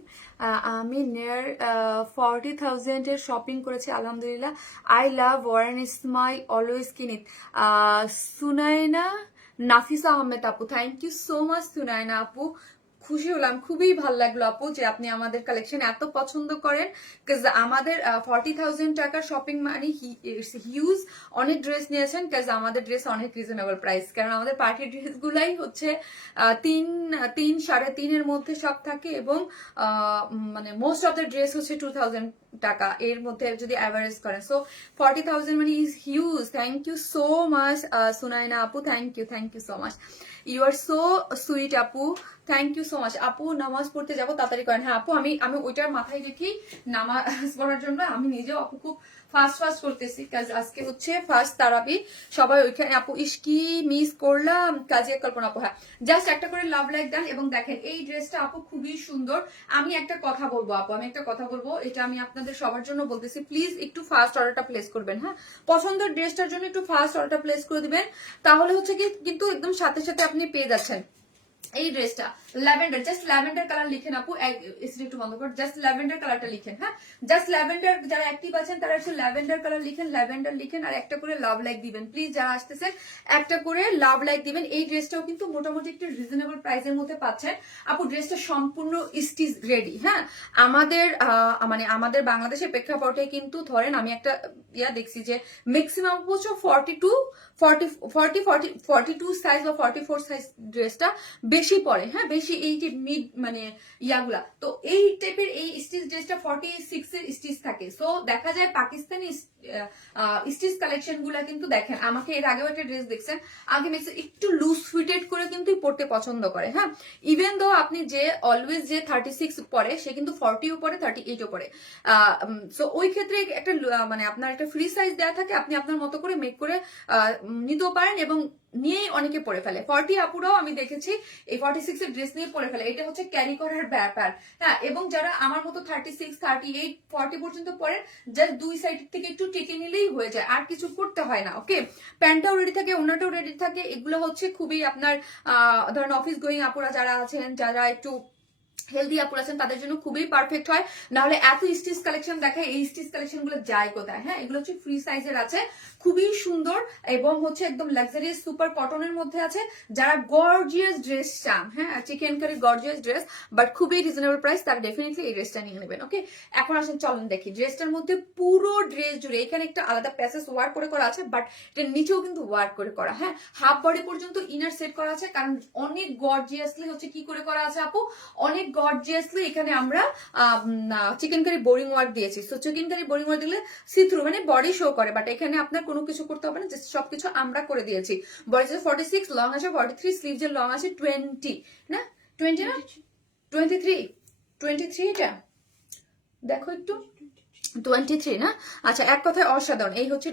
আমি near 40,000 এর শপিং করেছি আলহামদুলিল্লাহ। I love Warren Ismail, always কিন ইট। সুনায়না নাফিসা আহমেদ আপু, thank you so much Sunayna আপু, খুশি হলাম, খুবই ভালো লাগলো আপু যে আপনি আমাদের কালেকশন এত পছন্দ করেন। আমাদের 40,000 টাকার শপিং মানে হিউজ অনেক ড্রেস নিয়েছেন, কাজ আমাদের ড্রেস অনেক রিজনেবল প্রাইস। কারণ আমাদের পার্টি ড্রেস গুলাই হচ্ছে 3-3.5-এর মধ্যে সব থাকে, এবং মানে মোস্ট অফ দ্য ড্রেস হচ্ছে 2,000 টাকা এর মধ্যে যদি অ্যাভারেজ করেন। সো 40,000 মানে is huge. Thank you so much Sunaina আপু, thank you so much. You are so sweet আপু, থ্যাংক ইউ সো মাচ। আপু নামাজ পড়তে যাবো, তাড়াতাড়ি করেন। হ্যাঁ আপু, আমি ওইটার মাথায় রেখেই নামাজ পড়ার জন্য আমি নিজেও আপু খুব ফাস্ট করতেছি কাজ আজকে হচ্ছে ফার্স্ট তারাবি, সবাই ওইখানে আপু ইস্কি মিস করলাম কাজে কল্পনা আপু। হ্যাঁ, জাস্ট একটা করে লাভ লাইক দেন এবং দেখেন এই ড্রেসটা আপু খুবই সুন্দর। আমি একটা কথা বলবো আপু, আমি একটা কথা বলবো, এটা আমি আপনাদের সবার জন্য বলতেছি, প্লিজ একটু ফার্স্ট অর্ডারটা প্লেস করবেন। হ্যাঁ, পছন্দের ড্রেসটার জন্য একটু ফার্স্ট অর্ডারটা প্লেস করে দিবেন, তাহলে হচ্ছে কি কিন্তু একদম সাথে সাথে আপনি পেয়ে যাচ্ছেন এই ড্রেসটা। ল্যাভেন্ডার, জাস্ট ল্যাভেন্ডার কালার লিখেন আপু, একটু বন্ধ কর, জাস্ট ল্যাভেন্ডার কালারটা লিখেন। হ্যাঁ, জাস্ট ল্যাভেন্ডার, যারা অ্যাক্টিভ আছেন তারা একটু ল্যাভেন্ডার কালার লিখেন, ল্যাভেন্ডার লিখেন, আর একটা করে লাভ লাইক দিবেন প্লিজ। যারা আসতেছেন একটা করে লাভ লাইক দিবেন। এই ড্রেসটাও কিন্তু মোটামুটি একটু রিজনেবল প্রাইসের মধ্যে পাচ্ছেন আপু। ড্রেসটা সম্পূর্ণ স্টিচ রেডি। হ্যাঁ, আমাদের মানে আমাদের বাংলাদেশের প্রেক্ষাপটে কিন্তু ধরেন আমি একটা দেখছি যে ম্যাক্সিমাম হচ্ছে 42 সাইজ বা 44 সাইজ ড্রেসটা বেশি পড়ে। হ্যাঁ, বেশি এই যে মিড মানে ইয়াগুলা, তো এই টাইপের এই স্টিচ ড্রেসটা 46 এর স্টিচ থাকে। সো দেখা যায় পাকিস্তানি স্টিচ কালেকশন গুলা কিন্তু দেখেন, আমাকে এর আগেও একটা ড্রেস দেখছেন, আগে একটু লুজ ফিটেড করে কিন্তু পড়তে পছন্দ করে। হ্যাঁ, ইভেন দো আপনি যে অলওয়েজ যে 36 পরে সে কিন্তু 40 ও পরে 38 ও পরে। সো ওই ক্ষেত্রে একটা মানে আপনার একটা ফ্রি সাইজ দেওয়া থাকে, আপনি আপনার মতো করে মেক করে নিতেও পারেন এবং নিয়েই অনেকে পরে ফেলে। 40 আপুরাও আমি দেখেছি এই 46 এর ড্রেস নিয়ে পরে ফেলে, এটা হচ্ছে ক্যারি করার ব্যাপার। হ্যাঁ, এবং যারা আমার মতো 36, 38, 40 পর্যন্ত পরে, জাস্ট দুই সাইড থেকে একটু টেকে নিলেই হয়ে যায়, আর কিছু করতে হয় না। ওকে, প্যান্টটাও রেডি থাকে, ওনাটাও রেডি থাকে। এগুলো হচ্ছে খুবই আপনার ধরেন অফিস গোয়িং আপুরা যারা আছেন, যারা একটু হেলদি আপুর আছেন, তাদের জন্য খুবই পারফেক্ট হয়। নাহলে এত স্টিচ কালেকশন দেখায়, এই স্টিচ কালেকশন গুলো যায় কোথায়? হ্যাঁ, এগুলো হচ্ছে ফ্রি সাইজের আছে, খুবই সুন্দর এবং হচ্ছে একদম লাক্সারিয়াস সুপার কটনের মধ্যে আছে। যারা গর্জিয়াস ড্রেস চান, হ্যাঁ chikankari gorgeous dress but খুবই রিজনেবল প্রাইস, তারা ডেফিনেটলি এই ড্রেসটা নিয়ে নেবেন। ওকে, এখন আসেন চলেন দেখি ড্রেসটার মধ্যে পুরো ড্রেস জুড়ে এখানে একটা আলাদা প্যাসেজ ওয়ার্ক করে করা আছে, বাট এটার নিচেও কিন্তু ওয়ার্ক করে করা। হ্যাঁ, হাফ বডি পর্যন্ত ইনার সেট করা আছে, কারণ অনেক গর্জিয়াসলি হচ্ছে কি করে করা আছে আপু, অনেক গর্জিয়াসলি এখানে আমরা চিকেন কারি বোরিং ওয়ার্ক দিয়েছি। সো চিকেন কারি বোরিং ওয়ার্ক দিলে সি থ্রু মানে বডি শো করে, বাট এখানে আপনার কোনো কিছু করতে হবে না, জাস্ট সবকিছু আমরা করে দিয়েছি। বডি 46, লং আছে 43, স্লিভস এর লং আছে 20 না 20 না 23 এটা দেখো একটু 23 না। আচ্ছা, এক কথায় অসাধারণ। এই হচ্ছে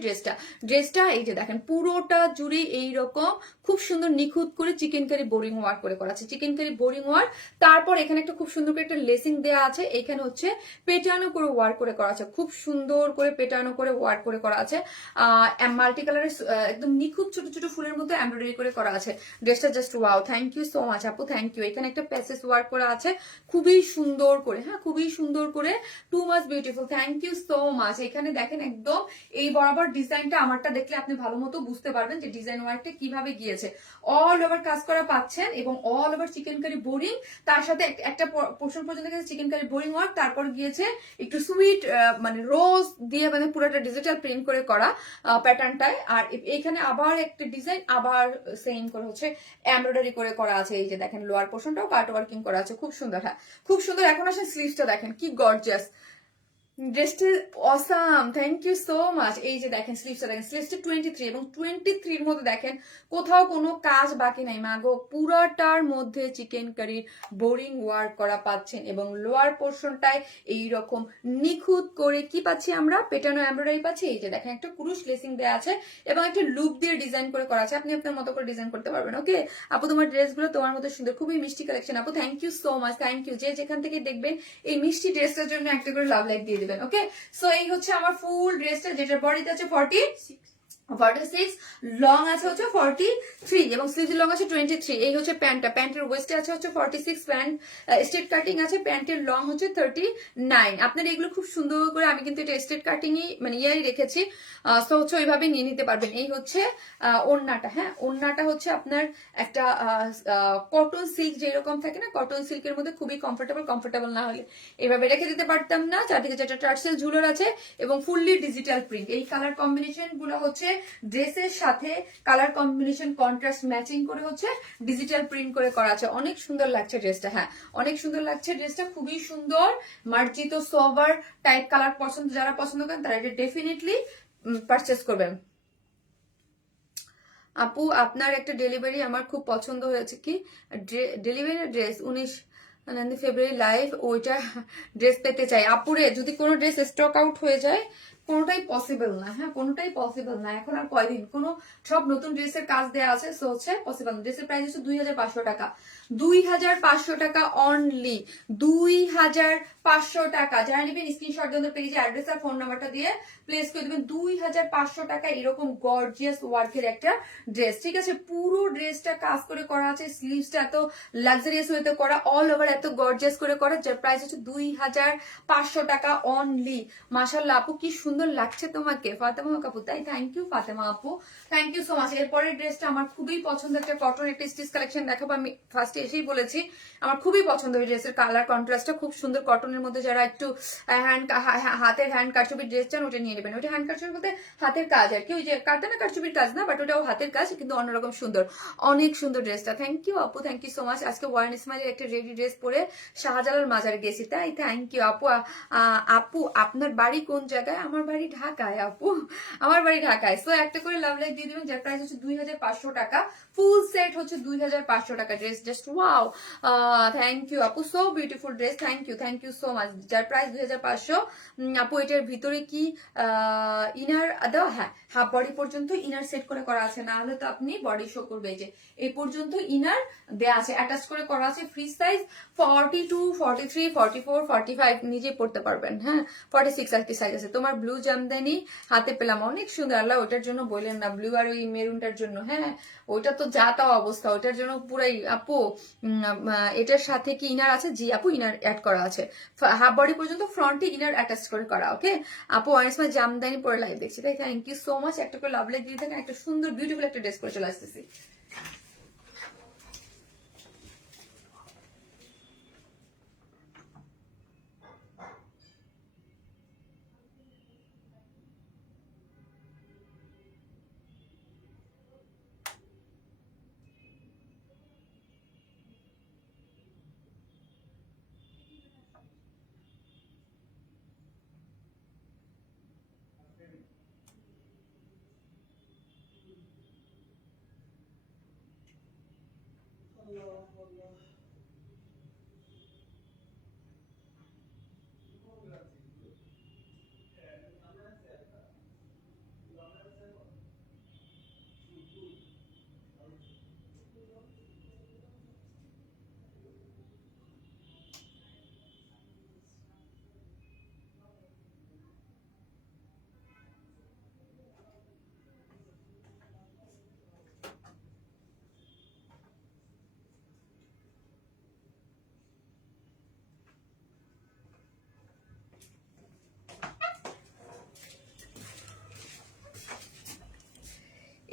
ড্রেসটা এই যে দেখেন পুরোটা জুড়ে এইরকম খুব সুন্দর নিখুঁত করে চিকেন কারি বোরিং ওয়ার্ক করে করা আছে, চিকেন কারি বোরিং ওয়ার্ক। তারপর এখানে একটা খুব সুন্দর করে একটা লেসিং দেওয়া আছে, এখানে হচ্ছে পেটানো করে ওয়ার্ক করে করা আছে, খুব সুন্দর করে পেটানো করে ওয়ার্ক করে করা আছে। মাল্টি কালারের একদম নিখুঁত ছোট ছোট ফুলের মধ্যে এমব্রয়ডারি করে করা আছে। ড্রেসটা just wow, thank you so much আপু, থ্যাংক ইউ। এখানে একটা প্যাসেজ ওয়ার্ক করা আছে খুবই সুন্দর করে। হ্যাঁ, খুবই সুন্দর করে, too much beautiful, thank you so much. এখানে দেখেন একদম এই বরাবর ডিজাইনটা, আমারটা দেখলে আপনি ভালো মতো বুঝতে পারবেন যে ডিজাইন ওয়ার্কটা কিভাবে গিয়েছে। অল ওভার কাজ করা পাচ্ছেন এবং all over chikankari boring, তার সাথে একটা পোর্শন পর্যন্ত গেছে চিকেন কারি বোরিং ওয়ার্ক, তারপর গিয়েছে একটু সুইট মানে রোজ দিয়ে মানে পুরোটা ডিজিটাল প্রিন্ট করে করা প্যাটার্নটায়। আর এখানে আবার একটা ডিজাইন আবার সেম করে হচ্ছে এমব্রয়ডারি করে করা আছে। এই যে দেখেন লোয়ার পোর্শনটাও কাট ওয়ার্কিং করা আছে, খুব সুন্দর। হ্যাঁ, খুব সুন্দর। এখন আসেন স্লিভসটা দেখেন কি গর্জিয়াস, ড্রেসটা awesome, thank you so much. এই যে দেখেন স্লিভসটা দেখেন, স্লিভসটা 23 এবং 23 এর মধ্যে দেখেন কোথাও কোনো কাজ বাকি নাই মাগো, পুরাটার মধ্যে চিকেন কারির বোরিং ওয়ার্ক করা পাচ্ছেন এবং লোয়ার পোর্শনটায় এইরকম নিখুঁত করে কি পাচ্ছি আমরা, পেটানো এমব্রয়ডারি পাচ্ছি। এই যে দেখেন একটা কুরুশ লেসিং দেওয়া আছে এবং একটা লুপ দিয়ে ডিজাইন করে করা আছে, আপনি আপনার মতো করে ডিজাইন করতে পারবেন। ওকে আপু, তোমার ড্রেসগুলো তোমার মতো সুন্দর, খুবই মিষ্টি কালেকশন আপু, thank you so much, thank you. যে যেখান থেকে দেখবেন এই মিষ্টি ড্রেসটার জন্য একটা করে লাভ লাইক দিয়ে দিবেন। ওকে, সো এই হচ্ছে আমার ফুল ড্রেসটা, যেটা বডিতে আছে 46, লং আছে হচ্ছে 43 এবং স্লিভস লং আছে 23। এই হচ্ছে প্যান্টটা, প্যান্টের ওয়েস্টে আছে হচ্ছে 46, প্যান্ট স্ট্রেট কাটিং আছে, প্যান্টের লং হচ্ছে 39। আপনার এগুলো খুব সুন্দর করে, আমি কিন্তু এটা স্ট্রেট কাটিংই মানে ইয়াই রেখেছি, সো হচ্ছে ওইভাবে নিয়ে নিতে পারবেন। এই হচ্ছে ওড়নাটা। হ্যাঁ, ওড়নাটা হচ্ছে আপনার একটা কটন সিল্ক যেরকম থাকে না, কটন সিল্কের মধ্যে খুবই কমফোর্টেবল না হলে এভাবে রেখে দিতে পারতাম না। চারদিকে যেটা টার্সেল ঝুলোর আছে এবং ফুললি ডিজিটাল প্রিন্ট। এই কালার কম্বিনেশন গুলো হচ্ছে ড্রেসের সাথে কালার কম্বিনেশন কন্ট্রাস্ট ম্যাচিং করে হচ্ছে ডিজিটাল প্রিন্ট করে করা আছে, অনেক সুন্দর লাগছে ড্রেসটা। হ্যাঁ, অনেক সুন্দর লাগছে ড্রেসটা, খুবই সুন্দর মার্জিত সোভার টাইপ কালার পছন্দ, যারা পছন্দ করেন তারা এটা ডেফিনেটলি পারচেস করবেন। আপু, আপনার একটা ডেলিভারি আমার খুব পছন্দ হয়েছে, কি ডেলিভারি ড্রেস 19 ফেব্রুয়ারি লাইভ, ওইটা ড্রেস পেতে চাই। আপুরে যদি কোনো ড্রেস স্টক আউট হয়ে যায় কোনোটাই পসিবল না, হ্যাঁ কোনোটাই পসিবল না। এখন আর কয়দিন, কোনো সব নতুন ড্রেসের কাজ দেওয়া আছে, সো হচ্ছে পসিবল না। ড্রেসের প্রাইস হচ্ছে 2500 টাকা, 2500 টাকা অনলি, 2500 টাকা। যারা নেবেন স্ক্রিনশট দিয়ে পেজে অ্যাড্রেস আর ফোন নাম্বারটা দিয়ে প্লেস করে দেবেন। 2500 টাকা এরকম গর্জিয়াস ওয়ার্কের একটা ড্রেস, ঠিক আছে। পুরো ড্রেসটা কাজ করে করা আছে, স্লিভসটা এত লাক্সারিয়াস ওয়েতে করা, অল ওভার এত গর্জিয়াস করে করা, যার প্রাইস হচ্ছে 2500 টাকা অনলি। মাশাআল্লাহ আপু কি সুন্দর লাগছে তোমাকে, ফাতেমা আপু। তাই থ্যাংক ইউ ফাতেমা আপু, থ্যাংক ইউ সো মাচ। এরপরের ড্রেসটা আমার খুবই পছন্দের একটা কটন একটা স্টিচ কালেকশন দেখাবো। আমি ফার্স্টে এসেই বলেছি আমার খুবই পছন্দ এই ড্রেসের কালার কন্ট্রাস্টটা খুব সুন্দর। কটনের মধ্যে যারা একটু হাতের হ্যান্ড কারচুপির ড্রেস চান ওটা নিয়ে নেবেন। ওটা হ্যান্ড কারচুপি বলতে হাতের কাজ আর কি, ওই যে কাটে কারচুপির কাজ না, বাট ওটাও হাতের কাজ, কিন্তু অন্যরকম সুন্দর, অনেক সুন্দর ড্রেসটা। থ্যাংক ইউ আপু, থ্যাংক ইউ সো মাচ। আজকে ওয়ার্ন ইসমাইলের একটা রেডি ড্রেস পরে শাহজালাল মাজারে গেছি, তাই থ্যাংক ইউ আপু। আপু আপনার বাড়ি কোন জায়গায়? আমার বাড়ি ঢাকায় আপু, আমার বাড়ি ঢাকায়। সো একটা করে লাভ লাইক দিয়ে দেবেন, যার প্রাইস হচ্ছে 2500 টাকা, ফুল সেট হচ্ছে 2500 টাকা। Dress just wow, thank you আপু, so beautiful dress, thank you so much. যার প্রাইস 2500 আপু। এটার ভিতরে কি ইনার দেওয়া? হ্যাঁ, হাফ বডি পর্যন্ত ইনার সেট করে করা আছে, না হলে তো আপনি বডি শো করবে। এই যে এই পর্যন্ত ইনার দেয়া আছে, অ্যাটাচ করে করা আছে। ফ্রি সাইজ 42, 43, 44, 45 নিজে পড়তে পারবেন, হ্যাঁ 46 আর কি সাইজ আছে। তোমার ব্লু জামদানি হাতে পেলাম, অনেক সুন্দর। আল্লাহ ওটার জন্য বললেন না, ব্লু আর ওই মেরুনটার জন্য, হ্যাঁ ওইটা তো যা তা অবস্থা, ওইটার জন্য পুরাই আপু। এটার সাথে কি ইনার আছে? জি আপু, ইনার অ্যাড করা আছে, হাফ বডি পর্যন্ত ফ্রন্টে ইনার অ্যাটাচ করে করা। ওকে আপু, অনেক সময় জামদানি পরে লাইভ দেখছি, তাই থ্যাংক ইউ সো মাচ। একটা করে লাভ লাইক দিয়ে থাকেন, একটা সুন্দর বিউটিফুল একটা ড্রেস করে চলে আসতেছি।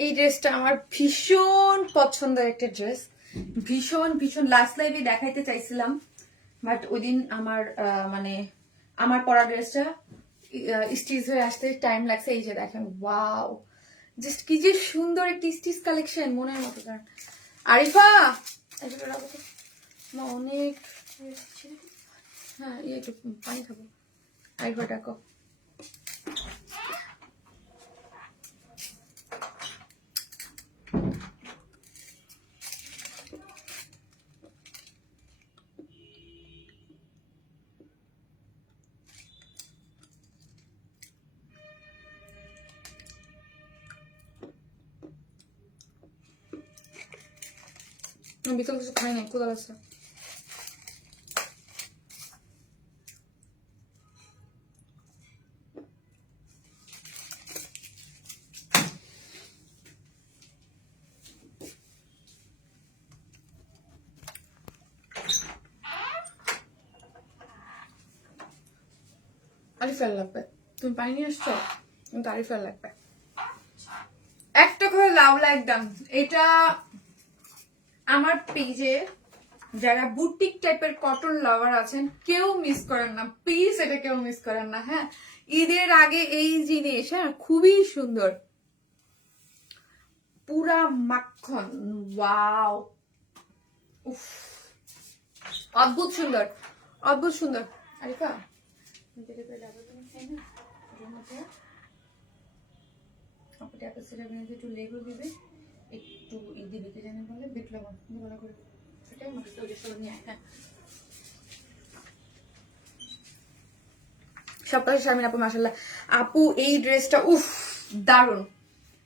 এই ড্রেসটা আমার ভীষণ পছন্দের একটা ড্রেস, ভীষণ ভীষণ। লাস্ট লাইভে দেখাইতে চাইছিলাম, বাট ওই দিন আমার মানে আমার পরা ড্রেসটা স্টিচ হয়ে আসতে টাইম লাগছে। এই যে দেখেন, ওয়াও জাস্ট কি যে সুন্দর একটি স্টিচ কালেকশন, মনের মতো। কারণ আরিফা অনেক, হ্যাঁ একটু পানি খাবো। আরিফা ডাকো। বিকেল কিছু খাই নাই, কোথাও আছে। আরিফেল লাগবে, তুমি পানি নিয়ে আসছো, কিন্তু আরিফেল লাগবে। একটা করে লাভ লাইক ডান। এটা আমার পেজে যারা বুটিক টাইপের কটন লাভার আছেন কেউ মিস করেন না, প্লিজ এটা কেউ মিস করেন না। হ্যাঁ ঈদের আগে এই জিনিস, হ্যাঁ খুবই সুন্দর, পুরা মাখন, ওয়াও, উফ অদ্ভুত সুন্দর, অদ্ভুত সুন্দর। আরিফা একটু লেবু দিবে, একটু দিবে কি জানি বলে, বিট লবণ ভালো করে সব কাছে শারমিন আপু মাশাআল্লাহ। আপু এই ড্রেসটা উফ, দারুন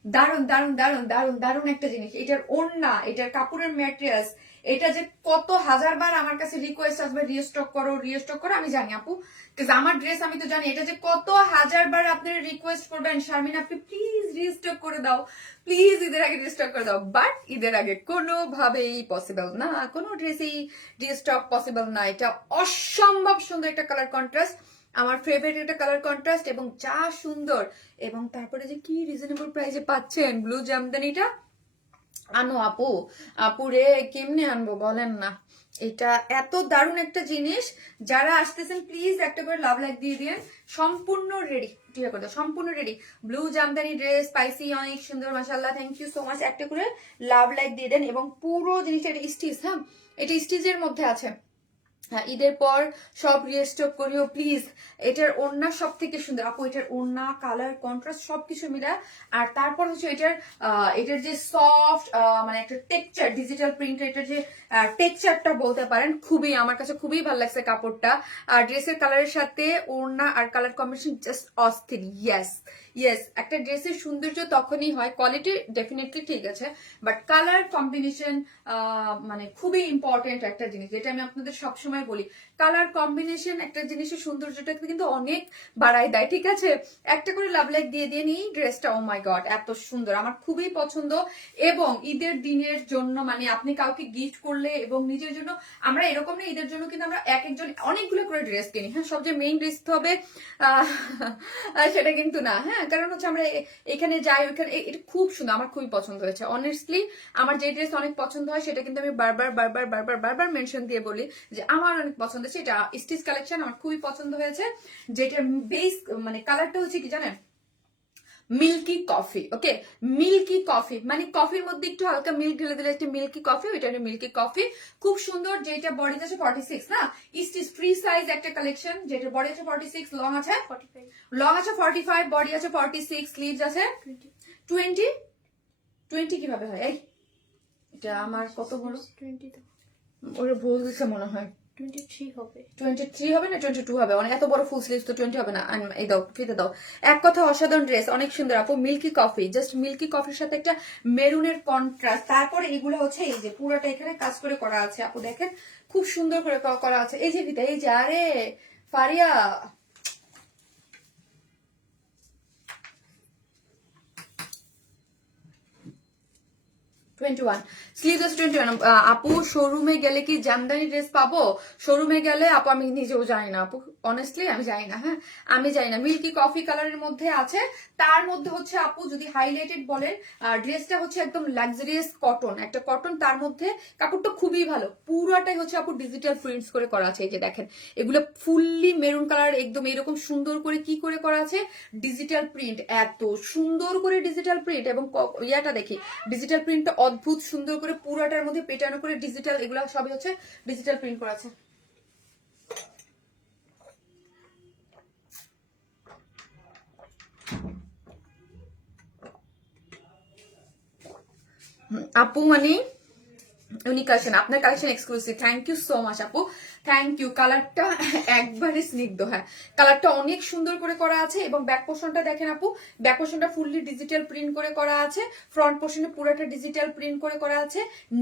দারুন দারুন দারুন দারুন দারুন একটা জিনিস। এটার ওড়না, এটার কাপড়ের ম্যাটেরিয়ালস, এটা যে কত হাজারবার আমার কাছে রিকোয়েস্ট আসবে রিস্টক করো রিস্টক করো, আমি জানি আপু, আমার ড্রেস আমি তো জানি, এটা যে কত হাজারবার আপনারা রিকোয়েস্ট করবেন শারমিন আপনি প্লিজ রিস্টক করে দাও, প্লিজ ঈদের আগে রিস্টক করে দাও, বাট ঈদের আগে কোনোভাবেই পসিবল না, কোনো ড্রেসেই রিস্টক পসিবল না। এটা অসম্ভব সুন্দর একটা কালার কন্ট্রাস্ট, আমার ফেভারিট একটা কালার কন্ট্রাস্ট, এবং যা সুন্দর, এবং তারপরে যে কি রিজনেবল প্রাইসে পাচ্ছেন ব্লু জামদানিটা। আনো আপু, আপুরে কেমনে আনবো বলেন না, এটা এত দারুণ একটা জিনিস। যারা আসতেছেন প্লিজ একটা করে লাভ লাইক দিয়ে দিন। সম্পূর্ণ রেডি, ঠিক করে দাও, সম্পূর্ণ ready blue Jamdani dress, spicy অনেক সুন্দর মাশাআল্লাহ, থ্যাংক ইউ সো মাচ। একটা করে লাভ লাইক দিয়ে দেন, এবং পুরো জিনিসটা এটা স্টিচ, হ্যাঁ এটা স্টিচের মধ্যে আছে। হ্যাঁ ঈদের পর সব রিস্টক করিও প্লিজ। এটার ওড়না সব থেকে সুন্দর আপু, এটার ওড়না কালার কন্ট্রাস্ট সবকিছু মিলা। আর তারপর হচ্ছে এটার যে সফট মানে একটা টেক্সচার, ডিজিটাল প্রিন্ট, এটার যে টেক্সচারটা বলতে পারেন, খুবই আমার কাছে খুবই ভালো লাগছে কাপড়টা। আর ড্রেসের কালারের সাথে ওড়না আর কালার কম্বিনেশন জাস্ট অস্থির। ইয়েস ইয়েস, একটা ড্রেসের সৌন্দর্য তখনই হয়, কোয়ালিটি ডেফিনেটলি ঠিক আছে, বাট কালার কম্বিনেশন মানে খুবই ইম্পর্টেন্ট একটা জিনিস, যেটা আমি আপনাদের সবসময় বলি। কালার কম্বিনেশন একটা জিনিসের সৌন্দর্যটাকে কিন্তু অনেক বাড়ায় দেয়, ঠিক আছে। একটা করে লাভ লাইক দিয়ে দিয়ে নিই ড্রেসটা, ও মাই গড এত সুন্দর, আমার খুবই পছন্দ। এবং ঈদের দিনের জন্য মানে আপনি কাউকে গিফট করলে এবং নিজের জন্য, আমরা এরকম না ঈদের জন্য কিন্তু আমরা এক একজন অনেকগুলো করে ড্রেস কিনি, হ্যাঁ সবচেয়ে মেইন ড্রেস হবে সেটা কিন্তু না, হ্যাঁ কারণ হচ্ছে আমরা এখানে যাই ওইখানে, এটা খুব সুন্দর, আমার খুবই পছন্দ হয়েছে অনেস্টলি। আমার যে ড্রেস অনেক পছন্দ হয় সেটা কিন্তু আমি বারবার বারবার বারবার বারবার মেনশন দিয়ে বলি যে আমার অনেক পছন্দ হয়েছে, এটা স্টিচ কালেকশন আমার খুবই পছন্দ হয়েছে। যেটা বেস মানে কালারটা হচ্ছে কি জানেন, মিল্কি কফি, ওকে মিল্কি কফি, মানে কফির মধ্যে একটু হালকা মিল্ক ঢেলে দিলে একটা মিল্কি কফি, ওইটা মিল্কি কফি খুব সুন্দর। যেটা বডি আছে 46 না, স্টিচ ফ্রি সাইজ একটা কালেকশন, যেটা বডি আছে 46, লং আছে 45, লং আছে 45, বডি আছে 46, স্লিভস আছে 20। 20 কিভাবে হয়? এই এটা আমার কত বড় 20, তো ওরে ভুল দিছে মনে হয়, 23 হবে, 23 হবে না 22 হবে, অনেক এত বড় ফুল স্লিভস তো 20 হবে না। এই দাও ফিতে দাও। এক কথা অসাধারণ ড্রেস, অনেক সুন্দর আপু, মিল্কি কফি, জাস্ট মিল্কি কফির সাথে একটা মেরুনের কন্ট্রাস্ট। তারপরে এগুলো হচ্ছে এই যে পুরোটা এখানে কাজ করে করা আছে আপু, দেখেন খুব সুন্দর করে করা আছে। এই যে ফিতা, এই যে আরে ফারিয়া, আপু শোরুমে গেলে কি জামদানি ড্রেস পাবো? শোরুমে গেলে আপু আমি নিজেও জানি না আপু, অনেস্টলি আমি জানি না, হ্যাঁ আমি জানি না। মিল্কি কফি কালারের মধ্যে আছে, তার মধ্যে হচ্ছে আপু যদি হাইলাইটেড বলেন, ড্রেসটা হচ্ছে একদম লাক্সারিয়াস কটন, একটা কটন, তার মধ্যে কাপড়টা খুবই ভালো, পুরোটাই হচ্ছে আপু ডিজিটাল প্রিন্টস করে করা আছে। এই যে দেখেন এগুলো ফুললি মেরুন কালার, একদম এরকম সুন্দর করে কি করে করা আছে, ডিজিটাল প্রিন্ট, এত সুন্দর করে ডিজিটাল প্রিন্ট, এবং ইয়াটা দেখি ডিজিটাল প্রিন্টটা অদ্ভুত সুন্দর করে পুরোটার মধ্যে পেটানো করে ডিজিটাল, এগুলো সবই হচ্ছে ডিজিটাল প্রিন্ট করা আছে। আপু মানে উনি কালেকশন, আপনার collection exclusive, thank you so much আপু, থ্যাংক ইউ। কালারটা একবারে স্নিগ্ধ, হ্যাঁ কালারটা অনেক সুন্দর করে করা আছে। এবং ব্যাক পোর্শনটা দেখেন আপু, ব্যাক পোর্শনটা ফুললি ডিজিটাল প্রিন্ট করে করা আছে, ফ্রন্ট পোর্শনে পুরোটা ডিজিটাল প্রিন্ট করে করা আছে।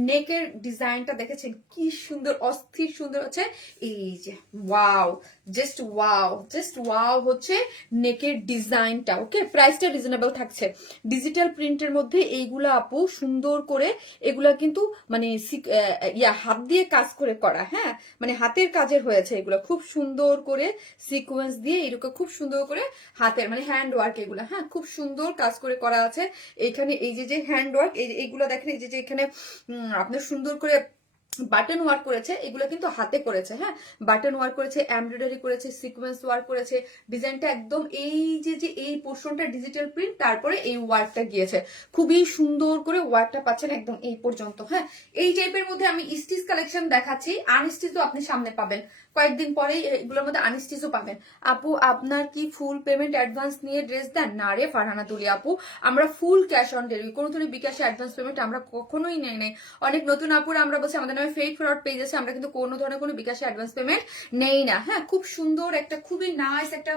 নেকের ডিজাইনটা দেখেছেন কি সুন্দর, অস্থির সুন্দর হচ্ছে। এই যে wow, just wow, just wow হচ্ছে নেকের ডিজাইনটা। ওকে প্রাইসটা রিজনেবল থাকছে, ডিজিটাল প্রিন্টের মধ্যে এইগুলা আপু সুন্দর করে, এগুলা কিন্তু মানে হাত দিয়ে কাজ করে করা, হ্যাঁ মানে হাতের কাজের হয়েছে এগুলো, খুব সুন্দর করে সিকোয়েন্স দিয়ে এরকম খুব সুন্দর করে হাতের মানে হ্যান্ড ওয়ার্ক এগুলো, হ্যাঁ খুব সুন্দর কাজ করে করা আছে। এখানে এই যে হ্যান্ড ওয়ার্ক, এইগুলো দেখেন, এই যে এখানে আপনার সুন্দর করে বাটন ওয়ার্ক করেছে, এগুলো কিন্তু হাতে করেছে, হ্যাঁ বাটন ওয়ার্ক করেছে, এমব্রয়ডারি করেছে, সিকোয়েন্স ওয়ার্ক করেছে, ডিজাইনটা একদম এই যে এই পোর্শনটা ডিজিটাল প্রিন্ট, তারপরে এই ওয়ার্কটা গিয়েছে, খুবই সুন্দর করে ওয়ার্কটা পাচ্ছেন একদম এই পর্যন্ত। হ্যাঁ এই টাইপের মধ্যে আমি স্টিচ কালেকশন দেখাচ্ছি, আনস্টিচও আপনি সামনে পাবেন, কয়েকদিন পরেই এগুলোর মধ্যে আনস্টিচও পাবেন। আপু আপনার কি ফুল পেমেন্ট অ্যাডভান্স নিয়ে ড্রেস দেন? না রে ফারহানা তুলি আপু, আমরা ফুল ক্যাশ অন ডেলিভারি, কোনো বিকাশে অ্যাডভান্স পেমেন্ট আমরা কখনোই নেই নাই। অনেক নতুন আপুরা আমরা বলছি আমাদের নামে ফেক ফরওয়ার্ড পেজ আছে, আমরা কিন্তু কোনো ধরনের কোনো বিকাশে অ্যাডভান্স পেমেন্ট নেই না। হ্যাঁ, খুব সুন্দর একটা, খুবই নাইস একটা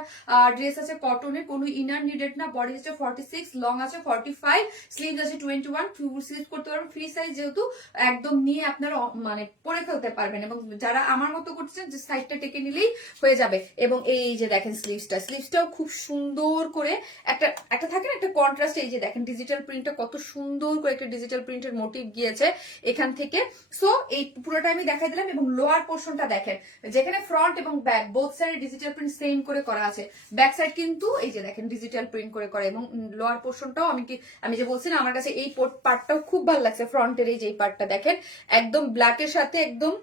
ড্রেস আছে কটনের, কোনো ইনার নিডেড না। বডি আছে 46, লং আছে 45, স্লিভস আছে 21, ফুল স্লিভ করতে পারবেন, ফ্রি সাইজ যেহেতু একদম নিয়ে আপনারা মানে পরে ফেলতে পারবেন। এবং যারা আমার মতো করছেন যে সাইডটা টেকে নিলেই হয়ে যাবে। এবং এই যে দেখেন স্লিভসটাও খুব সুন্দর করে একটা একটা থাকে না একটা কন্ট্রাস্ট। এই যে দেখেন ডিজিটাল প্রিন্টটা কত সুন্দর করে একটা ডিজিটাল প্রিন্টের মোটিভ গিয়েছে এখান থেকে। সো এই পুরোটা আমি দেখাই দিলাম। এবং লোয়ার পোর্শনটা দেখেন, যেখানে ফ্রন্ট এবং ব্যাক বোথ সাইডে ডিজিটাল প্রিন্ট সেম করে করা আছে, ব্যাক সাইড কিন্তু এই যে দেখেন ডিজিটাল প্রিন্ট করে করা। এবং লোয়ার পোর্শনটাও আমি যে বলছি না, আমার কাছে এই পার্টটাও খুব ভালো লাগছে। ফ্রন্টের এই যে পার্টটা দেখেন একদম ব্ল্যাকের সাথে একদম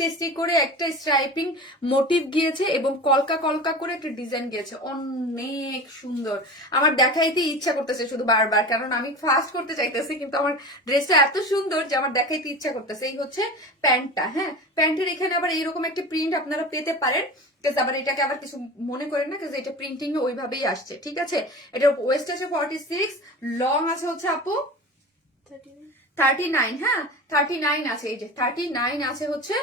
টেস্টি করে একটা স্ট্রাইপিং মোটিভ গিয়েছে এবং কলকা কলকা করে একটা ডিজাইন গিয়েছে, অনেক সুন্দর। আমার দেখাইতে ইচ্ছা করতেছে শুধু বারবার, কারণ আমি ফাস্ট করতে চাইতেছি কিন্তু আমার ড্রেসটা এত সুন্দর যে আমার দেখাইতে ইচ্ছা করতেছে। এই হচ্ছে প্যান্টটা। হ্যাঁ, প্যান্টের এখানে আবার এইরকম একটা প্রিন্ট আপনারা পেতে পারেন, আবার এটাকে আবার কিছু মনে করেন না, এটা প্রিন্টিং ওইভাবেই আসছে। ঠিক আছে, এটা ওয়েস্ট আছে 46, লং আছে হচ্ছে আপু 39। হ্যাঁ, 39 আছে, এই যে 39 আছে হচ্ছে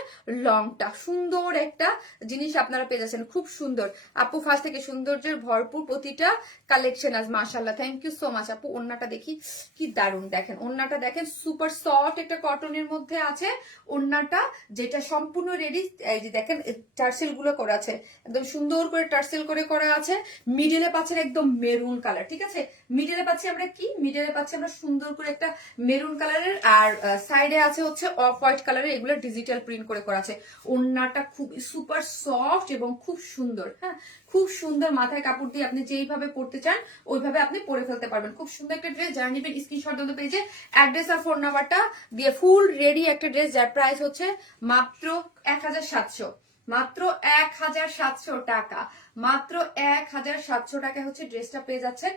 লংটা। সুন্দর একটা জিনিস আপনারা পেয়ে যাচ্ছেন, খুব সুন্দর। আপু ফার্স্ট থেকে সৌন্দর্যের ভরপুর প্রতিটা কালেকশন আজ, মাশাআল্লাহ, থ্যাংক ইউ সো মাচ আপু। ওন্নাটা দেখি কি দারুণ, দেখেন ওন্নাটা দেখেন, সুপার সফট একটা কটনের মধ্যে আছে ওন্নাটা, যেটা সম্পূর্ণ রেডি। এই যে দেখেন টার্সেল গুলো করা আছে, একদম সুন্দর করে টার্সেল করে করা আছে। মিডলে পাচ্ছেন একদম মেরুন কালার। ঠিক আছে, মিডলে পাচ্ছি আমরা কি, মিডলে পাচ্ছি আমরা সুন্দর করে একটা মেরুন কালারের, আর সাইডে আছে হচ্ছে অফ হোয়াইট কালারের, এগুলো ডিজিটাল প্রিন্ট করে করা আছে। ওন্নাটা খুব সুপার সফট এবং খুব সুন্দর। হ্যাঁ, খুব সুন্দর। মাথায় কাপড় দিয়ে আপনি যেইভাবে পরতে চান ওইভাবে আপনি পরে ফেলতে পারবেন। খুব সুন্দর একটা ড্রেস। যারা নিবেন স্ক্রিনশট দিতে পেজে অ্যাড্রেস আর ফোন নাম্বারটা দিয়ে ফুল রেডি একটা ড্রেস, যার প্রাইস হচ্ছে মাত্র 1700, মাত্র 1700 টাকা, মাত্র 1700 টাকা হচ্ছে ড্রেসটা পেয়ে যাচ্ছেন।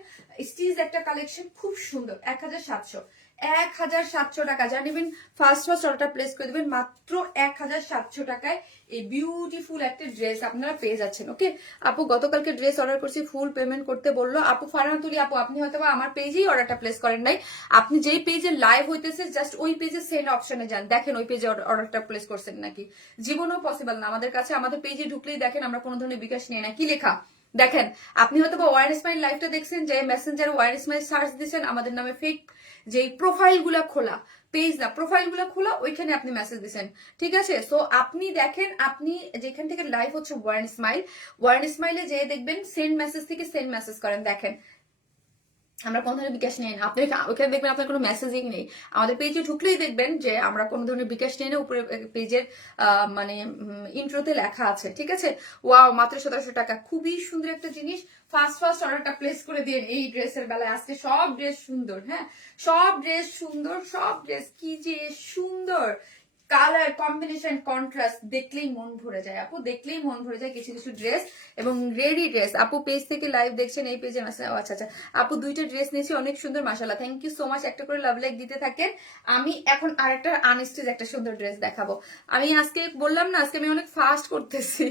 স্টিচ একটা কালেকশন, খুব সুন্দর। 1700 টাকা। যা নেবেন ফার্স্ট অর্ডারটা প্লেস করে দেবেন মাত্র 1700 টাকায় এই বিউটিফুল একটা ড্রেস আপনারা পেয়ে যাচ্ছেন। ওকে আপু, গতকালকে ড্রেস অর্ডার করছি, ফুল পেমেন্ট করতে বললো আপু ফারহাতুলি আপু। আপনি হয়তো আমার পেজেই অর্ডারটা প্লেস করেন নাই, আপনি যেই পেজে লাইভ হইতেছে জাস্ট ওই পেজে সেন্ড অপশনে যান, দেখেন ওই পেজে অর্ডারটা প্লেস করছেন নাকি। জীবনেও পসিবল না। আমাদের কাছে আমাদের পেজে ঢুকলেই দেখেন আমরা কোনো ধরনের বিকাশ নিয়ে না। কি লেখা দেখেন, আপনি হয়তো বা ওয়ার স্মাইল লাইভটা দেখছেন, যে মেসেঞ্জার ওয়ার স্মাইল সার্চ দিচ্ছেন, আমাদের নামে ফেক যে প্রোফাইল গুলা খোলা, পেজ না প্রোফাইল গুলা খোলা, ওইখানে আপনি মেসেজ দিচ্ছেন। ঠিক আছে, সো আপনি দেখেন, আপনি যেখান থেকে লাইভ হচ্ছে ওয়ার স্মাইলে যে দেখবেন সেন্ড মেসেজ থেকে সেন্ড মেসেজ করেন। দেখেন আমরা কোনো ধরনের বিকাশ নেই না। আপনি ওখানে দেখবেন আপনার কোনো মেসেজিং নেই। আমাদের পেজে ঢুকলেই দেখবেন যে আমরা কোনো ধরনের বিকাশ নেই না, উপরে পেজের মানে ইন্ট্রোতে লেখা আছে। ঠিক আছে, ওয়াও, মাত্র 1700 টাকা, খুবই সুন্দর একটা জিনিস। ফার্স্ট অর্ডারটা প্লেস করে দিন এই ড্রেসের বেলায়। আজকে সব ড্রেস সুন্দর। হ্যাঁ, সব ড্রেস সুন্দর, সব ড্রেস কি যে সুন্দর, কালার কম্বিনেশন কন্ট্রাস্ট দেখলেই মন ভরে যায় আপু, দেখলেই মন ভরে যায় কিছু কিছু ড্রেস। এবং রেডি ড্রেস আপু পেজ থেকে লাইভ দেখছেন, এই পেজে মেসেজ। আচ্ছা আপু, দুইটা ড্রেস নিয়েছি, অনেক সুন্দর, মাশাআল্লাহ, থ্যাংক ইউ সো মাচ। একটা করে লাভ লাইক দিতে থাকেন। আমি এখন আরেকটা আনস্টিচ একটা সুন্দর ড্রেস দেখাবো। আমি আজকে বললাম না, আজকে আমি অনেক ফাস্ট করতেছি।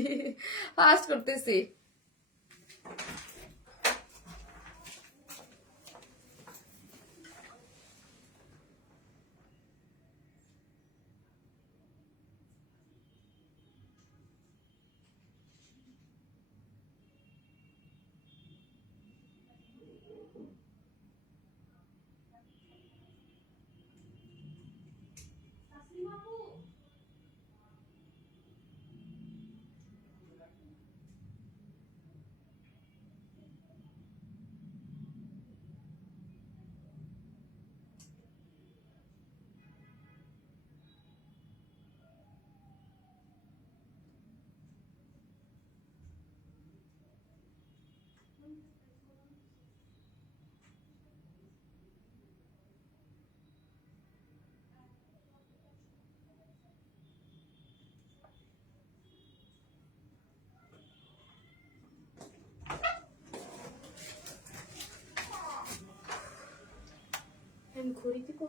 আমি ঘড়ি দিব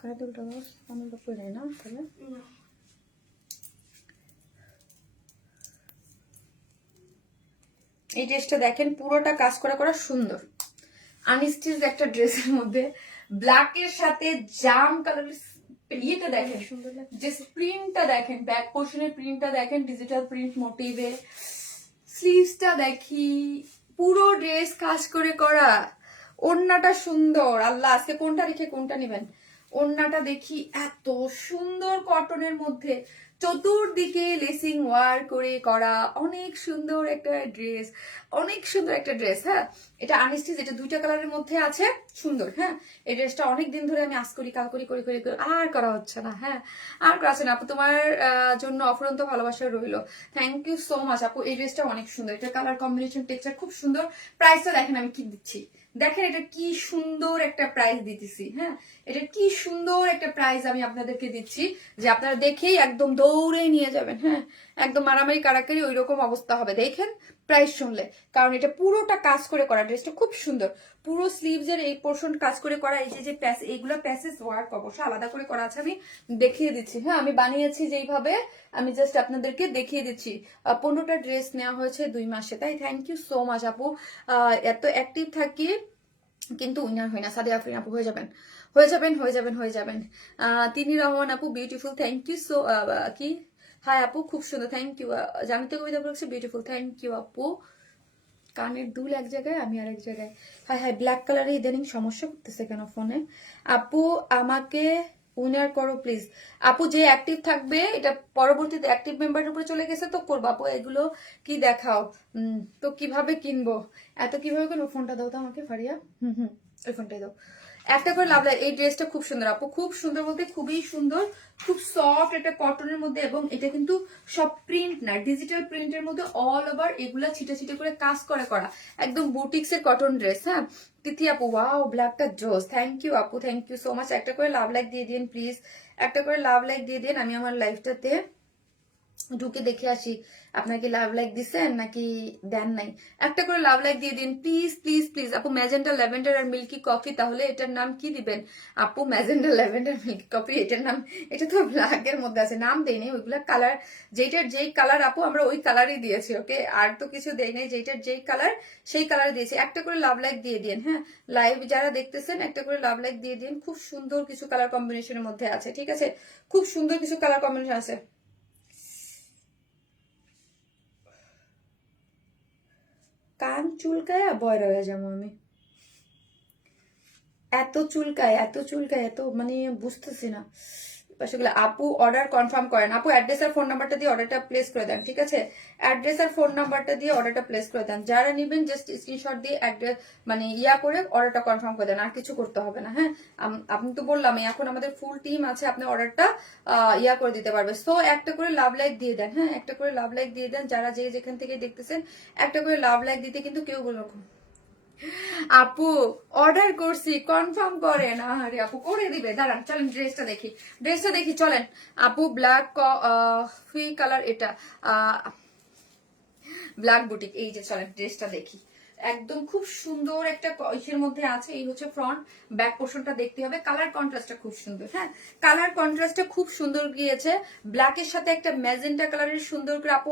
কায়দুলটা অনেকটা পড়ে না তাহলে। এই ড্রেসটা দেখেন পুরোটা কাজ করা সুন্দর। আনস্টিচ একটা ড্রেসের মধ্যে ব্ল্যাকের সাথে জাম কালারের ইয়েটা দেখেন, সুন্দর লাগে। যে প্রিন্টটা দেখেন, ব্যাক পোর্শনের প্রিন্টটা দেখেন, ডিজিটাল প্রিন্ট মোটিভে। স্লিভসটা দেখি, পুরো ড্রেস কাজ করে করা। ওড়নাটা সুন্দর, আল্লাহ আজকে কোনটা রেখে কোনটা নেবেন। ওড়নাটা দেখি এত সুন্দর কটনের মধ্যে, চতুর্দিকে লেসিং ওয়ার করে করা, অনেক সুন্দর একটা ড্রেস, অনেক সুন্দর একটা ড্রেস। হ্যাঁ, এটা আনস্টিচ, এটা দুইটা কালারের মধ্যে আছে, সুন্দর। হ্যাঁ, এই ড্রেসটা অনেক দিন ধরে আমি আজ করি কাল করি করে করে করে আর করা হচ্ছে না। হ্যাঁ, আর করা হচ্ছে না আপু, তোমার জন্য অফুরন্ত ভালোবাসা রইলো। থ্যাংক ইউ সো মাচ আপু। এই ড্রেসটা অনেক সুন্দর, এটা কালার কম্বিনেশন টেক্সচার খুব সুন্দর। প্রাইসটা দেখেন আমি কি দিচ্ছি, দেখেন এটা কি সুন্দর একটা প্রাইস দিতেছি। হ্যাঁ, এটা কি সুন্দর একটা প্রাইস আমি আপনাদেরকে দিচ্ছি যে আপনারা দেখেই একদম দৌড়ে নিয়ে যাবেন। হ্যাঁ, একদম মারামারি কারাকারি ওই রকম অবস্থা হবে দেখেন প্রাইস শুনলে, কারণ এটা পুরোটা কাজ করে করা, ড্রেসটা খুব সুন্দর। পুরো স্লিভস এর এই পোর্শন কাজ করে করা, এই যে প্যাস, এইগুলো প্যাসেজ ওয়ার্ক অবশ্য আলাদা করে করা আছে, আমি দেখিয়ে দিচ্ছি। হ্যাঁ, আমি বানিয়েছি যেইভাবে, আমি জাস্ট আপনাদেরকে দেখিয়ে দিচ্ছি। 15টা ড্রেস নেওয়া হয়েছে 2 মাসে, তাই থ্যাংক ইউ সো মাচ আপু। এত অ্যাক্টিভ থাকি কিন্তু উইনার হয় না। সাদিয়া আফরিন আপু হয়ে যাবেন, হয়ে যাবেন, হয়ে যাবেন, হয়ে যাবেন। তিনি রহমান আপু বিউটিফুল, থ্যাংক ইউ সো, কি হাই আপু খুব সুন্দর, থ্যাংক ইউ। জানিতে কবিতা বলছে বিউটিফুল, থ্যাংক ইউ আপু। কানের দুল এক জায়গায়, আমি আর এক জায়গায়। হাই হাই, ব্ল্যাক কালারে ইদানিং সমস্যা করতেছে কেন ফোনে। আপু আমাকে উইনার করো প্লিজ। আপু যে অ্যাক্টিভ থাকবে, এটা পরবর্তীতে অ্যাক্টিভ মেম্বারের উপরে চলে গেছে তো করবো আপু। এগুলো কি দেখাও, তো কিভাবে কিনবো, এত কিভাবে কিনবো। ফোনটা দাও তো আমাকে ফারিয়া, ওই ফোনটাই দাও। একটা করে লাভ লাগে। এই ড্রেসটা খুব সুন্দর আপু, খুব সুন্দর বলতে খুবই সুন্দর, খুব সফট একটা কটনের মধ্যে, এবং এটা কিন্তু সব প্রিন্ট না, ডিজিটাল প্রিন্টের মধ্যে অল ওভার এগুলা ছিটে ছিটে করে কাজ করে করা, একদম বুটিক্স এর কটন ড্রেস। হ্যাঁ, তিথি আপু ওয়াও ব্ল্যাকটা জোস, থ্যাংক ইউ আপু, থ্যাংক ইউ সো মাচ। একটা করে লাভ লাইক দিয়ে দিন প্লিজ, একটা করে লাভ লাইক দিয়ে দিন। আমি আমার লাইফটাতে ঢুকে দেখে আসি আপনার কি লাভ লাইক দিচ্ছেন নাকি দেন নাই। একটা করে লাভ লাইক দিয়ে দিন প্লিজ প্লিজ প্লিজ আপু। ম্যাজেন্টা ল্যাভেন্ডার আর মিল্কি কফি, তাহলে এটার নাম কি দিবেন আপু? ম্যাজেন্টা ল্যাভেন্ডার মিল্কি কফি, এটার নাম, এটা তো ব্ল্যাকের মধ্যে আছে, নাম দেয়নি। ওইগুলা কালার, যেইটার যেই কালার আপু আমরা ওই কালারই দিয়েছি, ওকে, আর তো কিছু দেই নাই। যেইটার যেই কালার সেই কালার দিয়েছি। একটা করে লাভ লাইক দিয়ে দিন। হ্যাঁ, লাইভ যারা দেখতেছেন একটা করে লাভ লাইক দিয়ে দিন। খুব সুন্দর কিছু কালার কম্বিনেশনের মধ্যে আছে, ঠিক আছে, খুব সুন্দর কিছু কালার কম্বিনেশন আছে। কান চুলকায় বয়রা হয়ে যাবো আমি, এত চুলকায় এত চুলকায় এত, মানে বুঝতেছি না। সেগুলো আপু অর্ডার কনফার্ম করেন। আপু অ্যাড্রেস আর ফোন নাম্বারটা দিয়ে অর্ডারটা প্লেস করে দেন, ঠিক আছে, অ্যাড্রেস আর ফোন নাম্বারটা দিয়ে অর্ডারটা প্লেস করে দেন। যারা নেবেন জাস্ট স্ক্রিনশট দিয়ে অ্যাড্রেস মানে ইয়া করে অর্ডারটা কনফার্ম করে দেন, আর কিছু করতে হবে না। হ্যাঁ, আপনি তো বললাম এখন আমাদের ফুল টিম আছে, আপনি অর্ডারটা ইয়া করে দিতে পারবে। সো একটা করে লাভ লাইক দিয়ে দেন। হ্যাঁ, একটা করে লাভ লাইক দিয়ে দেন, যারা যে যেখান থেকে দেখতেছেন একটা করে লাভ লাইক দিতে কিন্তু কেউ বলবো। আপু অর্ডার করছি কনফার্ম করেন। আরে আপু করে দিবে, দাঁড়ান চলেন ড্রেসটা দেখি, ড্রেসটা দেখি চলেন আপু। ব্ল্যাক কফি কালার, এটা ব্ল্যাক বুটিক, এই যে চলেন ড্রেসটা দেখি। একদম খুব সুন্দর একটা ইসের মধ্যে আছে। এই হচ্ছে ফ্রন্ট, ব্যাক পোর্শনটা দেখতে হবে। কালার কন্ট্রাস্টটা খুব সুন্দর। হ্যাঁ, কালার কন্ট্রাস্টটা খুব সুন্দর গিয়েছে, ব্ল্যাকের সাথে একটা ম্যাজেন্টা কালারের সুন্দর করে। আপু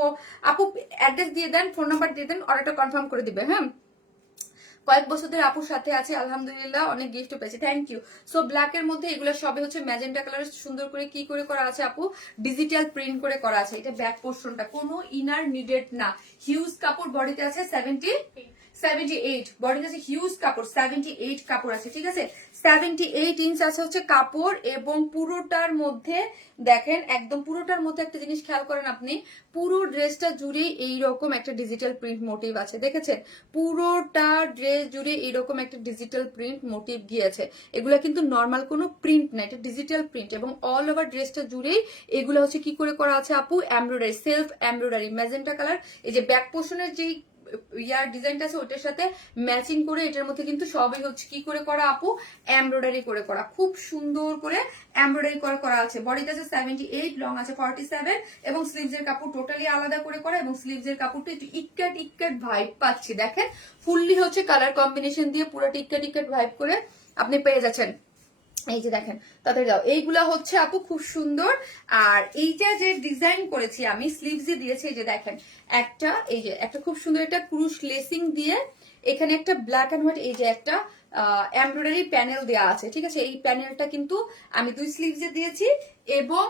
আপু অ্যাড্রেস দিয়ে দেন, ফোন নাম্বার দিয়ে দেন, অর্ডারটা কনফার্ম করে দিবে। হ্যাঁ, কয়েক বছর ধরে আপুর সাথে আছে, আলহামদুলিল্লাহ অনেক গিফট পেয়েছি, থ্যাংক ইউ। সো ব্ল্যাকের মধ্যে এগুলো সবে হচ্ছে ম্যাজেন্টা কালার, সুন্দর করে কি করে করা আছে আপু, ডিজিটাল প্রিন্ট করে করা আছে। এটা ব্যাক পোর্শনটা কোনো ইনার নিডেড না, হিউজ কাপড়, বডিতে আছে 78, বডিতে আছে হিউজ কাপড়, 78 কাপড় আছে, ঠিক আছে, 78 ইঞ্চ আছে হচ্ছে কাপড়। এবং পুরোটার মধ্যে দেখেন, একদম পুরোটার মধ্যে একটা জিনিস খেয়াল করেন আপনি, পুরো ড্রেসটা জুড়ে এইরকম একটা ডিজিটাল প্রিন্ট মোটিভ আছে, দেখেছেন, পুরোটা ড্রেস জুড়ে এইরকম একটা ডিজিটাল প্রিন্ট মোটিভ গিয়েছে। এগুলা কিন্তু নর্মাল কোনো প্রিন্ট না, এটা ডিজিটাল প্রিন্ট। এবং অল ওভার ড্রেসটা জুড়েই এগুলো হচ্ছে কি করে করা আছে আপু, embroidery, self embroidery, magenta colour. এই যে ব্যাক পোর্শনের যেই ইয়ার ডিজাইনটা আছে ওটার সাথে ম্যাচিং করে এটার মধ্যে কিন্তু সবই হচ্ছে কি করে করা আপু, এমব্রয়ডারি করে করা, খুব সুন্দর করে এমব্রয়ডারি করে করা আছে। বডিতে আছে 78, লং আছে 47, এবং স্লিভস এর কাপড় টোটালি আলাদা করে করা, এবং স্লিভস এর কাপড়টা একটু ইক্কাট ইক্কাট ভাইব পাচ্ছি, দেখেন ফুললি হচ্ছে কালার কম্বিনেশন দিয়ে পুরোটা ইক্কাট ইক্কাট ভাইব করে আপনি পেয়ে যাচ্ছেন। এই যে দেখেন, তাড়াতাড়ি দাও, এইগুলা হচ্ছে আপু খুব সুন্দর। আর এইটা যে ডিজাইন করেছি আমি, স্লিভস দিয়েছি, এই যে দেখেন একটা, এই যে একটা খুব সুন্দর একটা ক্রুশ লেসিং দিয়ে এখানে একটা ব্ল্যাক অ্যান্ড হোয়াইট এই যে একটা এমব্রয়ডারি প্যানেল দেওয়া আছে, ঠিক আছে। এই প্যানেলটা কিন্তু আমি 2 স্লিভসে দিয়েছি এবং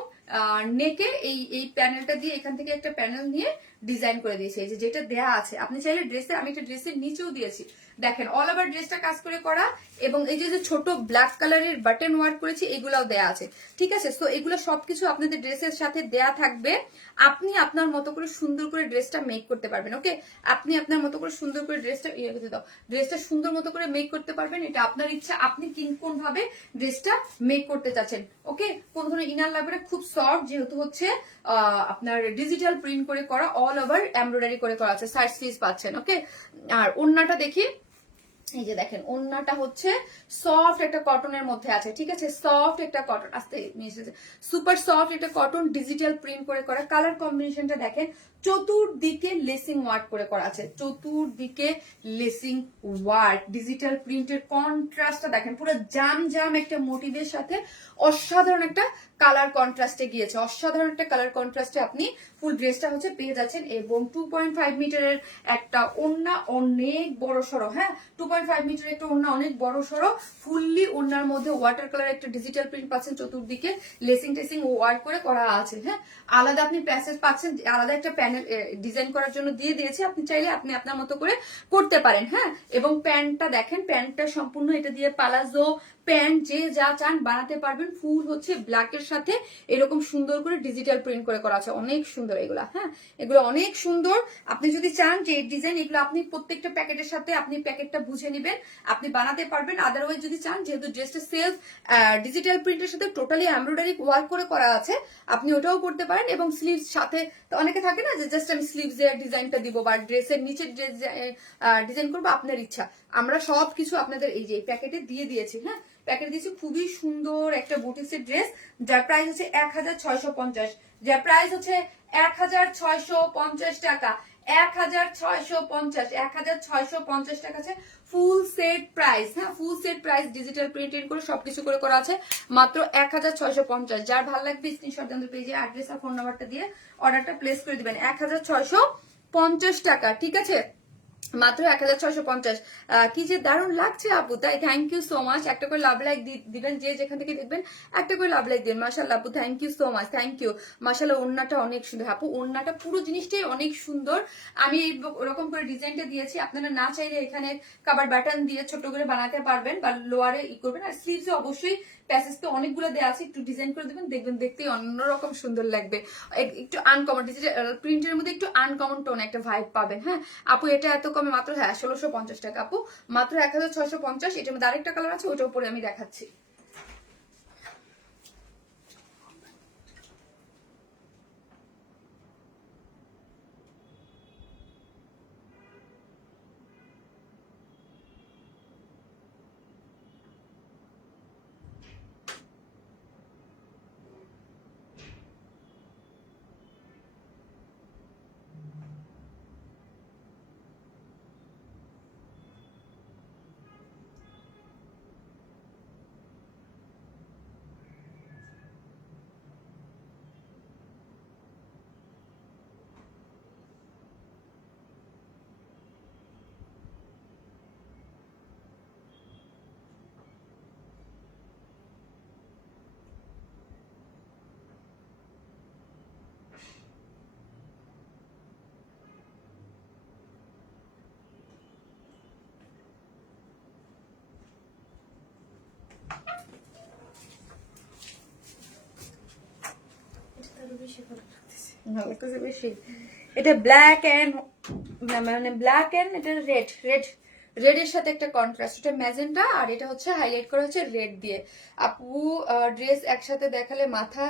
নেকে এই এই প্যানেলটা দিয়ে এখান থেকে একটা প্যানেল নিয়ে ডিজাইন করে দিয়েছি, এই যে যেটা দেয়া আছে। আপনি চাইলে ড্রেসে, আমি একটা ড্রেসের নিচেও দিয়েছি, দেখেন অল ওভার ড্রেসটা কাজ করে করা, এবং এই যে ছোট ব্ল্যাক কালারের বাটন ওয়ার্ক করেছি এগুলাও দেয়া আছে, ঠিক আছে। সো এগুলো সবকিছু আপনাদের ড্রেসের সাথে দেয়া থাকবে। আপনি আপনার মতো করে সুন্দর করে ড্রেসটা মেক করতে পারবেন, ওকে। আপনি আপনার মতো করে সুন্দর করে ড্রেসটা সুন্দর মতো করে মেক করতে পারবেন, এটা আপনার ইচ্ছা, আপনি কোন ভাবে ড্রেসটা মেক করতে চাচ্ছেন, ওকে। কোন ধরনের ইনার লাগবে না, খুব সফট, যেহেতু হচ্ছে আপনার ডিজিটাল প্রিন্ট করে করা, অল ওভার এমব্রয়ডারি করে করা আছে, সাইড স্লিভস পাচ্ছেন, ওকে। আর ওড়নাটা দেখি, এই যে দেখেন ওড়নাটা হচ্ছে সফট একটা কটনের মধ্যে আছে, ঠিক আছে। সফট একটা কটন, আস্তে সুপার সফট একটা কটন, ডিজিটাল প্রিন্ট করে করা। কালার কম্বিনেশনটা দেখেন, চতুর্দিকে লেসিং ওয়ার্ক করে করা আছে, চতুর্দিকে লেসিং ওয়ার্ক, ডিজিটাল প্রিন্টের কন্ট্রাস্টটা দেখেন, পুরো জাম জাম একটা মোটিভের সাথে অসাধারণ একটা কালার কন্ট্রাস্টে গিয়েছে, অসাধারণ একটা কালার কন্ট্রাস্টে আপনি ফুল ড্রেসটা হচ্ছে পেয়ে যাচ্ছেন। এবং 2.5 মিটারের একটা ওড়না, অনেক বড় সড়ো, হ্যাঁ 2.5 মিটারের একটা ওড়না, অনেক বড় সড়ো, ফুললি ওড়নার মধ্যে ওয়াটার কালার একটা ডিজিটাল প্রিন্ট পাচ্ছেন, চতুর্দিকে লেসিং টেসিং ওয়ার্ক করে করা আছে, হ্যাঁ। আলাদা আপনি প্যাসেজ পাচ্ছেন, আলাদা একটা প্যানেল ডিজাইন করার জন্য দিয়ে দিয়েছি, আপনি চাইলে আপনি আপনার মতো করে করতে পারেন, হ্যাঁ। এবং প্যান্টটা দেখেন, প্যান্টটা সম্পূর্ণ এটা দিয়ে পালাজো প্যান্ট যে যা চান বানাতে পারবেন। ফুল হচ্ছে ব্ল্যাকের সাথে এরকম সুন্দর করে ডিজিটাল প্রিন্ট করে করা আছে, অনেক সুন্দর এগুলা, হ্যাঁ এগুলো অনেক সুন্দর। আপনি যদি চান যে এই ডিজাইন, এগুলো আপনি প্রত্যেকটা প্যাকেটের সাথে আপনি প্যাকেটটা বুঝে নেবেন, আপনি বানাতে পারবেন। আদারওয়াইজ যদি চান, যেহেতু ড্রেসটা সেলফ ডিজিটাল প্রিন্টের সাথে টোটালি এমব্রয়ডারি ওয়ার্ক করে করা আছে, আপনি ওটাও করতে পারেন। এবং স্লিভস সাথে তো অনেকে থাকে না যে জাস্ট আমি স্লিভস এর ডিজাইনটা দিব বা ড্রেসের নিচের ডিজাইন করবো, আপনার ইচ্ছা। আমরা সবকিছু আপনাদের এই যে প্যাকেটে দিয়ে দিয়েছি, হ্যাঁ প্যাকেট দিয়েছি। খুবই সুন্দর একটা বুটিক্সের ড্রেস, যার প্রাইস হচ্ছে 1650, যার প্রাইস হচ্ছে 1650 টাকা, 1650, 1650 টাকা আছে ফুল সেট প্রাইস, হ্যাঁ full set price, digital printed করে সবকিছু করে করা আছে, মাত্র 1650। যার ভালো লাগবে স্ক্রিনশট দেন, পেজে অ্যাড্রেস আর ফোন নাম্বারটা দিয়ে অর্ডারটা প্লেস করে দিবেন। 1650 টাকা, ঠিক আছে, মাত্র 1650। কি যে দারুণ লাগছে আপু, তাই থ্যাংক ইউ সো মাচ। একটা করে লাভ লাইক দিবেন, যে যেখান থেকে দেখবেন একটা করে লাভ লাইক দিবেন। মাশাআল্লাহ আপু, thank you so much, thank you. মাশাআল্লাহ ওড়নাটা অনেক সুন্দর আপু, ওড়নাটা পুরো জিনিসটাই অনেক সুন্দর। আমি ওরকম করে ডিজাইনটা দিয়েছি, আপনারা না চাইলে এখানে কাবার বাটন দিয়ে ছোট করে বানাতে পারবেন বা লোয়ারে করবেন। আর স্লিভসে অবশ্যই প্যাসেজ তো অনেকগুলো দেওয়া আছে, একটু ডিজাইন করে দেবেন, দেখবেন দেখতেই অন্যরকম সুন্দর লাগবে। একটু আনকমন ডিজিটাল প্রিন্টের মধ্যে একটু আনকমন টোন একটা ভাইব পাবেন, হ্যাঁ আপু। এটা এত কমে মাত্র 1650 টাকা আপু, মাত্র 1650। এটার মধ্যে আরেকটা কালার আছে, ওটার উপরে আমি দেখাচ্ছি। বেশি এটা ব্ল্যাক এন্ড মানে ব্ল্যাক এন্ড এটা রেড, রেড এর সাথে একটা কন্ট্রাস্ট, এটা ম্যাজেন্টা আর এটা হচ্ছে হাইলাইট করা হচ্ছে রেড দিয়ে। আপু ড্রেস একসাথে দেখালে মাথা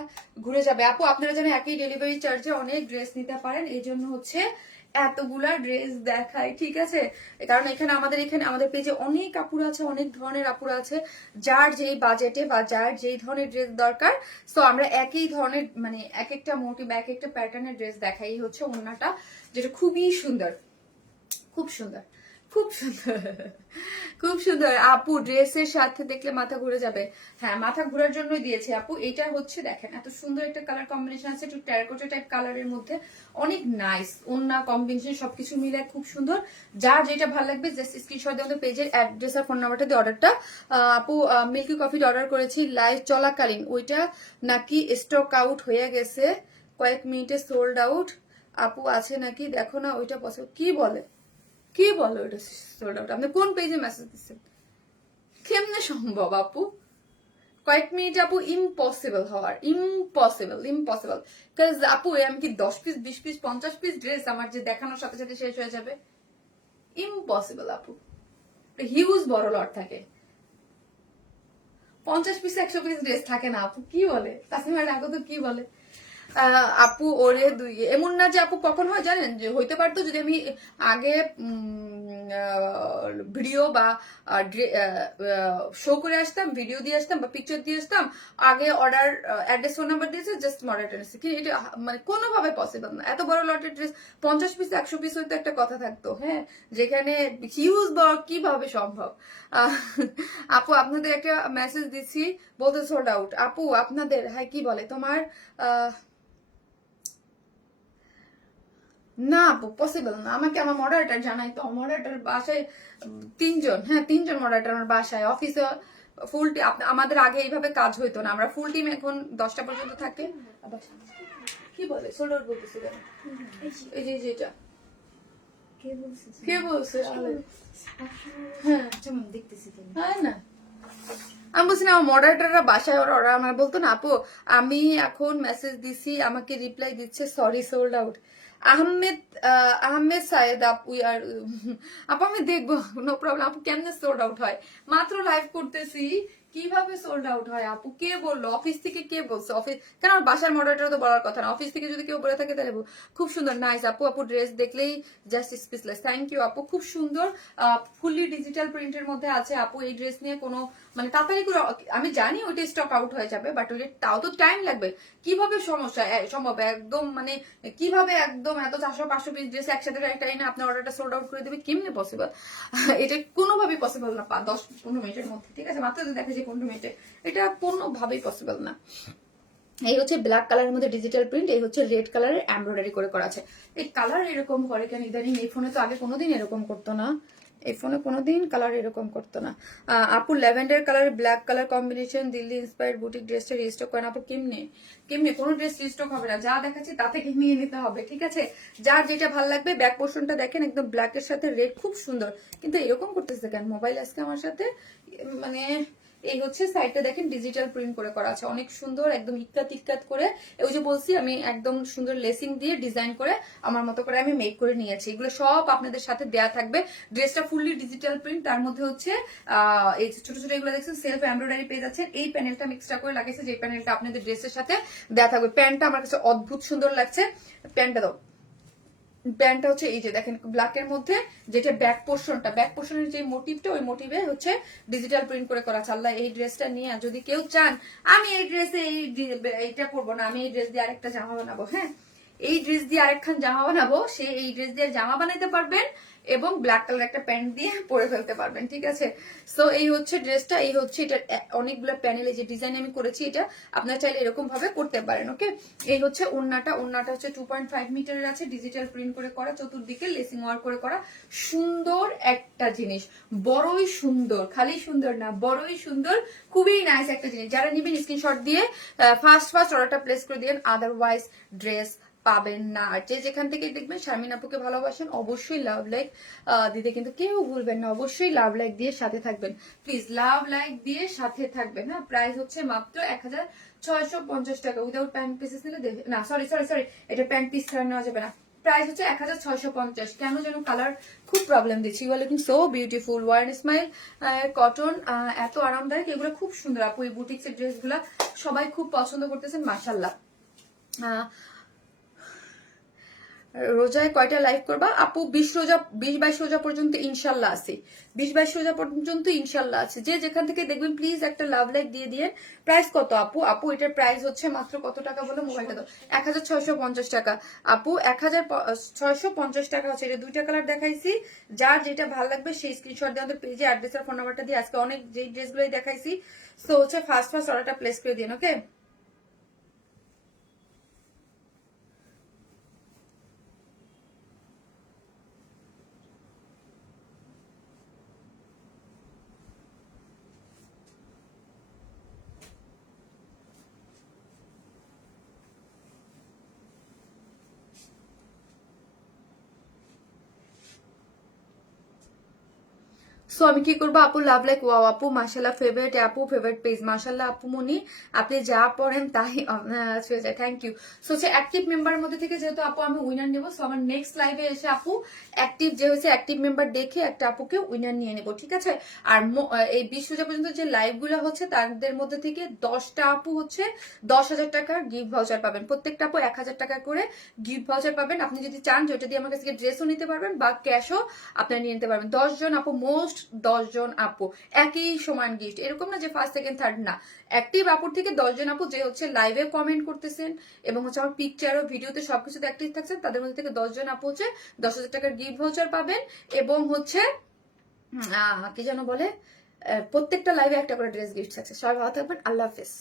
ঘুরে যাবে আপু, আপনারা জানেন একই ডেলিভারি চার্জে অনেক ড্রেস নিতে পারেন, এই জন্য হচ্ছে এতগুলা ড্রেস দেখাই, ঠিক আছে। কারণ এখানে আমাদের পেজে অনেক আপুরা আছে, অনেক ধরনের আপুরা আছে, যার যেই বাজেটে বা যার যেই ধরনের ড্রেস দরকার। তো আমরা একই ধরনের মানে এক একটা মোটিভ, এক একটা প্যাটার্নের ড্রেস দেখাই। হচ্ছে ওড়নাটা যেটা খুবই সুন্দর, খুব সুন্দর, খুব সুন্দর, খুব সুন্দর আপু। ড্রেসের সাথে দেখলে মাথা ঘুরে যাবে। হ্যাঁ, মাথা ঘোরার জন্যই দিয়েছে আপু। এটা হচ্ছে দেখেন এত সুন্দর একটা কালার কম্বিনেশন আছে, একটু টেরাকোটা টাইপ কালারের মধ্যে, অনেক নাইস। ওন্না কম্বিনেশন সবকিছু মিলে খুব সুন্দর। যার যেটা ভালো লাগবে জাস্ট স্ক্রিনশট দিয়ে আমাদের পেজের অ্যাড্রেস আর ফোন নাম্বারটা দিয়ে অর্ডারটা। আপু মিল্কি কফিটা অর্ডার করেছি লাইভ চলাকালীন, ওইটা নাকি স্টক আউট হয়ে গেছে, কয়েক মিনিটে সোল্ড আউট। আপু আছে নাকি দেখো না, ওইটা পসিবল? কি বলে, কি বলো ওটা সোল্ড আউট? আপনি কোন পেজে মেসেজ দিচ্ছেন? কেমনে সম্ভব আপু? কয়েক মিনিট আপু, ইম্পসিবল হওয়ার, ইম্পসিবল, ইম্পসিবল। কাজ আপু আমি কি 10 পিস 20 পিস 50 পিস ড্রেস আমার যে দেখানোর সাথে সাথে শেষ হয়ে যাবে? ইম্পসিবল আপু। হিউজ বড় লট থাকে, 50 পিস 100 পিস ড্রেস থাকে না আপু। কি বলে তাসমিমা ডাকো তো, কি বলে? আপু ওরে দুই, এমন না যে আপু কখন হয় জানেন, যে হইতে পারতো যদি আমি আগে ভিডিও বা শো করে আসতাম, ভিডিও দিয়ে আসতাম বা পিকচার দিয়ে আসতাম, আগে অর্ডার অ্যাড্রেস ফোন নাম্বার দিয়েছে, জাস্ট মডারেটর এসে কি, এটা মানে কোনোভাবে পসিবল না। এত বড় লটের ড্রেস 50 পিস 100 পিস হইতো একটা কথা থাকতো, হ্যাঁ, যেখানে হিউজ বড় কিভাবে সম্ভব? আপু আপনাদের একটা মেসেজ দিচ্ছি, বলতে সোল্ড আউট। আপু আপনাদের, হ্যাঁ কি বলে তোমার না আপু পসিবল না। আমাকে আমার মডারেটর জানাই তো, মডারেটর বাসায় 3 জন, হ্যাঁ 3 জন মডারেটর আমার বাসায়, অফিসে ফুল টিম। আমাদের আগে এইভাবে কাজ হইতো না, আমরা ফুল টিম এখন 10টা পর্যন্ত থাকে। কি বলে সোল্ডার বলতেছে কেন? এই যে যেটা কে বলছে? হ্যাঁ দেখতেছি না, আমি বলছি না আমার মডারেটররা বাসায়, ওরা ওরা আমার বলতো না আপু আমি এখন মেসেজ দিছি, আমাকে রিপ্লাই দিচ্ছে sorry sold out. Ahmed Ahmed Sayed আপু আর আপু আমি দেখবো, নো প্রবলেম। আপু কেমনে সোল্ড আউট হয়? মাত্র লাইভ করতেছি, কিভাবে সোল্ড আউট হয় আপু? কে বললো? অফিস থেকে কে বলছে? অফিস কেন, আমার বাসার মডারেটর তো বলার কথা না, অফিস থেকে যদি কেউ বলে থাকে তাহলে খুব সুন্দর, নাইস আপু। আপু ড্রেস দেখলেই জাস্ট স্পিচলেস। থ্যাংক ইউ আপু, খুব সুন্দর, ফুললি ডিজিটাল প্রিন্টের মধ্যে আছে আপু। এই ড্রেস নিয়ে কোনো মানে তাড়াতাড়ি করে, আমি জানি ওইটা স্টক আউট হয়ে যাবে, বাট ওইটা তাও তো টাইম লাগবে। কিভাবে সমস্যা সম্ভব একদম, মানে কিভাবে একদম এত 400-500 পিস ড্রেস একসাথে একটা এনে আপনার অর্ডারটা সোল্ড আউট করে দেবে? কেমনে পসিবল? এটা কোনোভাবেই পসিবল না 10-15 মিনিটের মধ্যে, ঠিক আছে? মাত্র দেখা যায় 15 মিনিটে, এটা কোনোভাবেই পসিবল না। এই হচ্ছে ব্ল্যাক কালারের মধ্যে ডিজিটাল প্রিন্ট, এই হচ্ছে রেড কালারের এমব্রয়ডারি করে করা আছে। এই কালার এরকম করে কেন ইদানিং? এই ফোনে তো আগে কোনোদিন এরকম করতো না, এই ফোনে কোনোদিন কালার এরকম করতো না। আপু lavender colour black colour combination Delhi inspired boutique ড্রেসটা রিস্টক করেন আপু। কেমনে কেমনে? কোনো ড্রেস রিস্টক হবে না, যা দেখাচ্ছি তা থেকে নিয়ে নিতে হবে, ঠিক আছে? যার যেটা ভালো লাগবে। ব্যাক পোর্শনটা দেখেন একদম ব্ল্যাকের সাথে রেড, খুব সুন্দর। কিন্তু এরকম করতেছে কেন মোবাইল আজকে আমার সাথে? মানে এই হচ্ছে সাইডটা দেখেন ডিজিটাল প্রিন্ট করে করা আছে, অনেক সুন্দর, একদম ইক্কাত ইক্কাত করে। ওই যে বলছি আমি একদম সুন্দর লেসিং দিয়ে ডিজাইন করে আমার মতো করে আমি মেক করে নিয়েছি। এগুলো সব আপনাদের সাথে দেয়া থাকবে। ড্রেসটা ফুললি ডিজিটাল প্রিন্ট, তার মধ্যে হচ্ছে এই ছোট ছোট এগুলো দেখছেন সেলফ এমব্রয়ডারি পেজ আছে। এই প্যানেলটা আমি এক্সট্রা করে লাগিয়েছি, যে প্যানেলটা আপনাদের ড্রেসের সাথে দেয়া থাকবে। প্যান্টটা আমার কাছে অদ্ভুত সুন্দর লাগছে। প্যান্টটা দাও, প্যান্টটা হচ্ছে এই যে দেখেন ব্ল্যাকের মধ্যে, যেটা ব্যাক পোর্শনটা, ব্যাক পোর্শনের যে মোটিভটা, ওই মোটিভে হচ্ছে ডিজিটাল প্রিন্ট করে করা আছে। আল্লাহ, এই ড্রেসটা নিয়ে যদি কেউ চান আমি এই ড্রেসে এইটা পরবো না, আমি এই ড্রেস দিয়ে আরেকটা জামা বানাবো, হ্যাঁ এই ড্রেস দিয়ে আরেকখান জামা বানাবো, সে এই ড্রেস দিয়ে জামা বানাইতে পারবেন এবং ব্ল্যাক কালার একটা প্যান্ট দিয়ে পরে ফেলতে পারবেন, ঠিক আছে? সো এই হচ্ছে ড্রেসটা, এই হচ্ছে এটা অনেকগুলো প্যানেলে যে ডিজাইন আমি করেছি, এটা আপনারা চাইলে এরকম ভাবে করতে পারেন, ওকে? এই হচ্ছে ওড়নাটা, ওড়নাটা হচ্ছে 2.5 মিটারের আছে, ডিজিটাল প্রিন্ট করে করা, চতুর্দিকে লেসিং ওয়ার্ক করে করা, সুন্দর একটা জিনিস, বড়ই সুন্দর, খালি সুন্দর না বড়ই সুন্দর, খুবই নাইস একটা জিনিস। যারা নিবেন স্ক্রিনশট দিয়ে ফার্স্ট অর্ডারটা প্লেস করে দিন, আদারওয়াইজ ড্রেস পাবেন না। আর যে যেখান থেকে দেখবেন শারমিন আপুকে ভালোবাসেন, অবশ্যই লাভ লাইক দিতে কিন্তু কেউ ভুলবেন না, অবশ্যই লাভ লাইক দিয়ে সাথে থাকবেন, প্লিজ লাভ লাইক দিয়ে সাথে থাকবেন, হ্যাঁ? প্রাইস হচ্ছে মাত্র 1650 টাকা, উইদাউট প্যান্ট পিসেস নিলে না, সরি এটা প্যান্ট পিস ছাড়া নেওয়া যাবে না। প্রাইস হচ্ছে 1650। কেন যেন কালার খুব প্রবলেম দিচ্ছি। You are looking so beautiful, worn smile cotton, এত আরামদায়ক, এগুলো খুব সুন্দর আপু। এই বুটিক্সের ড্রেসগুলা সবাই খুব পছন্দ করতেছেন, মাশাআল্লাহ। রোজায় কয়টা লাইভ করবা আপু? 20-22 রোজা পর্যন্ত ইনশাল্লাহ আছে, 20-22 রোজা পর্যন্ত ইনশাল্লাহ আছে। যে যেখান থেকে দেখবেন প্লিজ একটা লাভ লাইক দিয়ে দিয়ে। প্রাইস কত আপু? আপু এটার প্রাইস হচ্ছে মাত্র কত টাকা বলো, মোবাইলটা দাও। 1650 টাকা আপু, 1650 টাকা হচ্ছে। এটা দুইটা কালার দেখাইছি, যার যেটা ভালো লাগবে সেই স্ক্রিনশট দিয়ে আমাদের পেজে অ্যাড্রেস আর ফোন নাম্বারটা দিয়ে, আজকে অনেক যেই ড্রেসগুলোই দেখাইছি সো হচ্ছে ফার্স্ট অর্ডারটা প্লেস করে দিন, ওকে। সো আমি কি করবো আপু? লাভ লাইক ওয়াও আপু, মাশাল্লাহ, ফেভারিট আপু, ফেভারিট পেজ, মাশাল্লাহ আপু মনি, আপনি যা পড়েন তাই ছুঁয়ে যায়, থ্যাংক ইউ। সো হচ্ছে অ্যাক্টিভ মেম্বারের মধ্যে থেকে যেহেতু আপু আমি উইনার নেবো, সো আমার নেক্সট লাইভে এসে আপু অ্যাক্টিভ যে হচ্ছে অ্যাক্টিভ মেম্বার দেখে একটা আপুকে উইনার নিয়ে নেবো, ঠিক আছে। আর এই 20 রোজা পর্যন্ত যে লাইভ গুলো হচ্ছে তাদের মধ্যে থেকে 10টা আপু হচ্ছে 10,000 টাকার গিফট ভাউচার পাবেন, প্রত্যেকটা আপু 1000 টাকা করে গিফট ভাউচার পাবেন। আপনি যদি চান যে ওটা দিয়ে আমার কাছ থেকে ড্রেসও নিতে পারবেন বা ক্যাশও আপনারা নিয়ে নিতে পারবেন। 10 জন আপু, মোস্ট 10 জন আপু একই সমান গিফট, এরকম না যে ফার্স্ট সেকেন্ড থার্ড, না, অ্যাক্টিভ আপুর থেকে 10 জন আপু যে হচ্ছে লাইভে কমেন্ট করতেছেন এবং হচ্ছে আমার পিকচার ও ভিডিওতে সবকিছুতে অ্যাক্টিভ থাকছেন, তাদের মধ্যে থেকে 10 জন আপু হচ্ছে 10,000 টাকার গিফট ভাউচার পাবেন। এবং হচ্ছে কি যেন বলে, প্রত্যেকটা লাইভে একটা করে ড্রেস গিফট থাকছে। সবাই ভালো থাকবেন, আল্লাহ হাফেজ।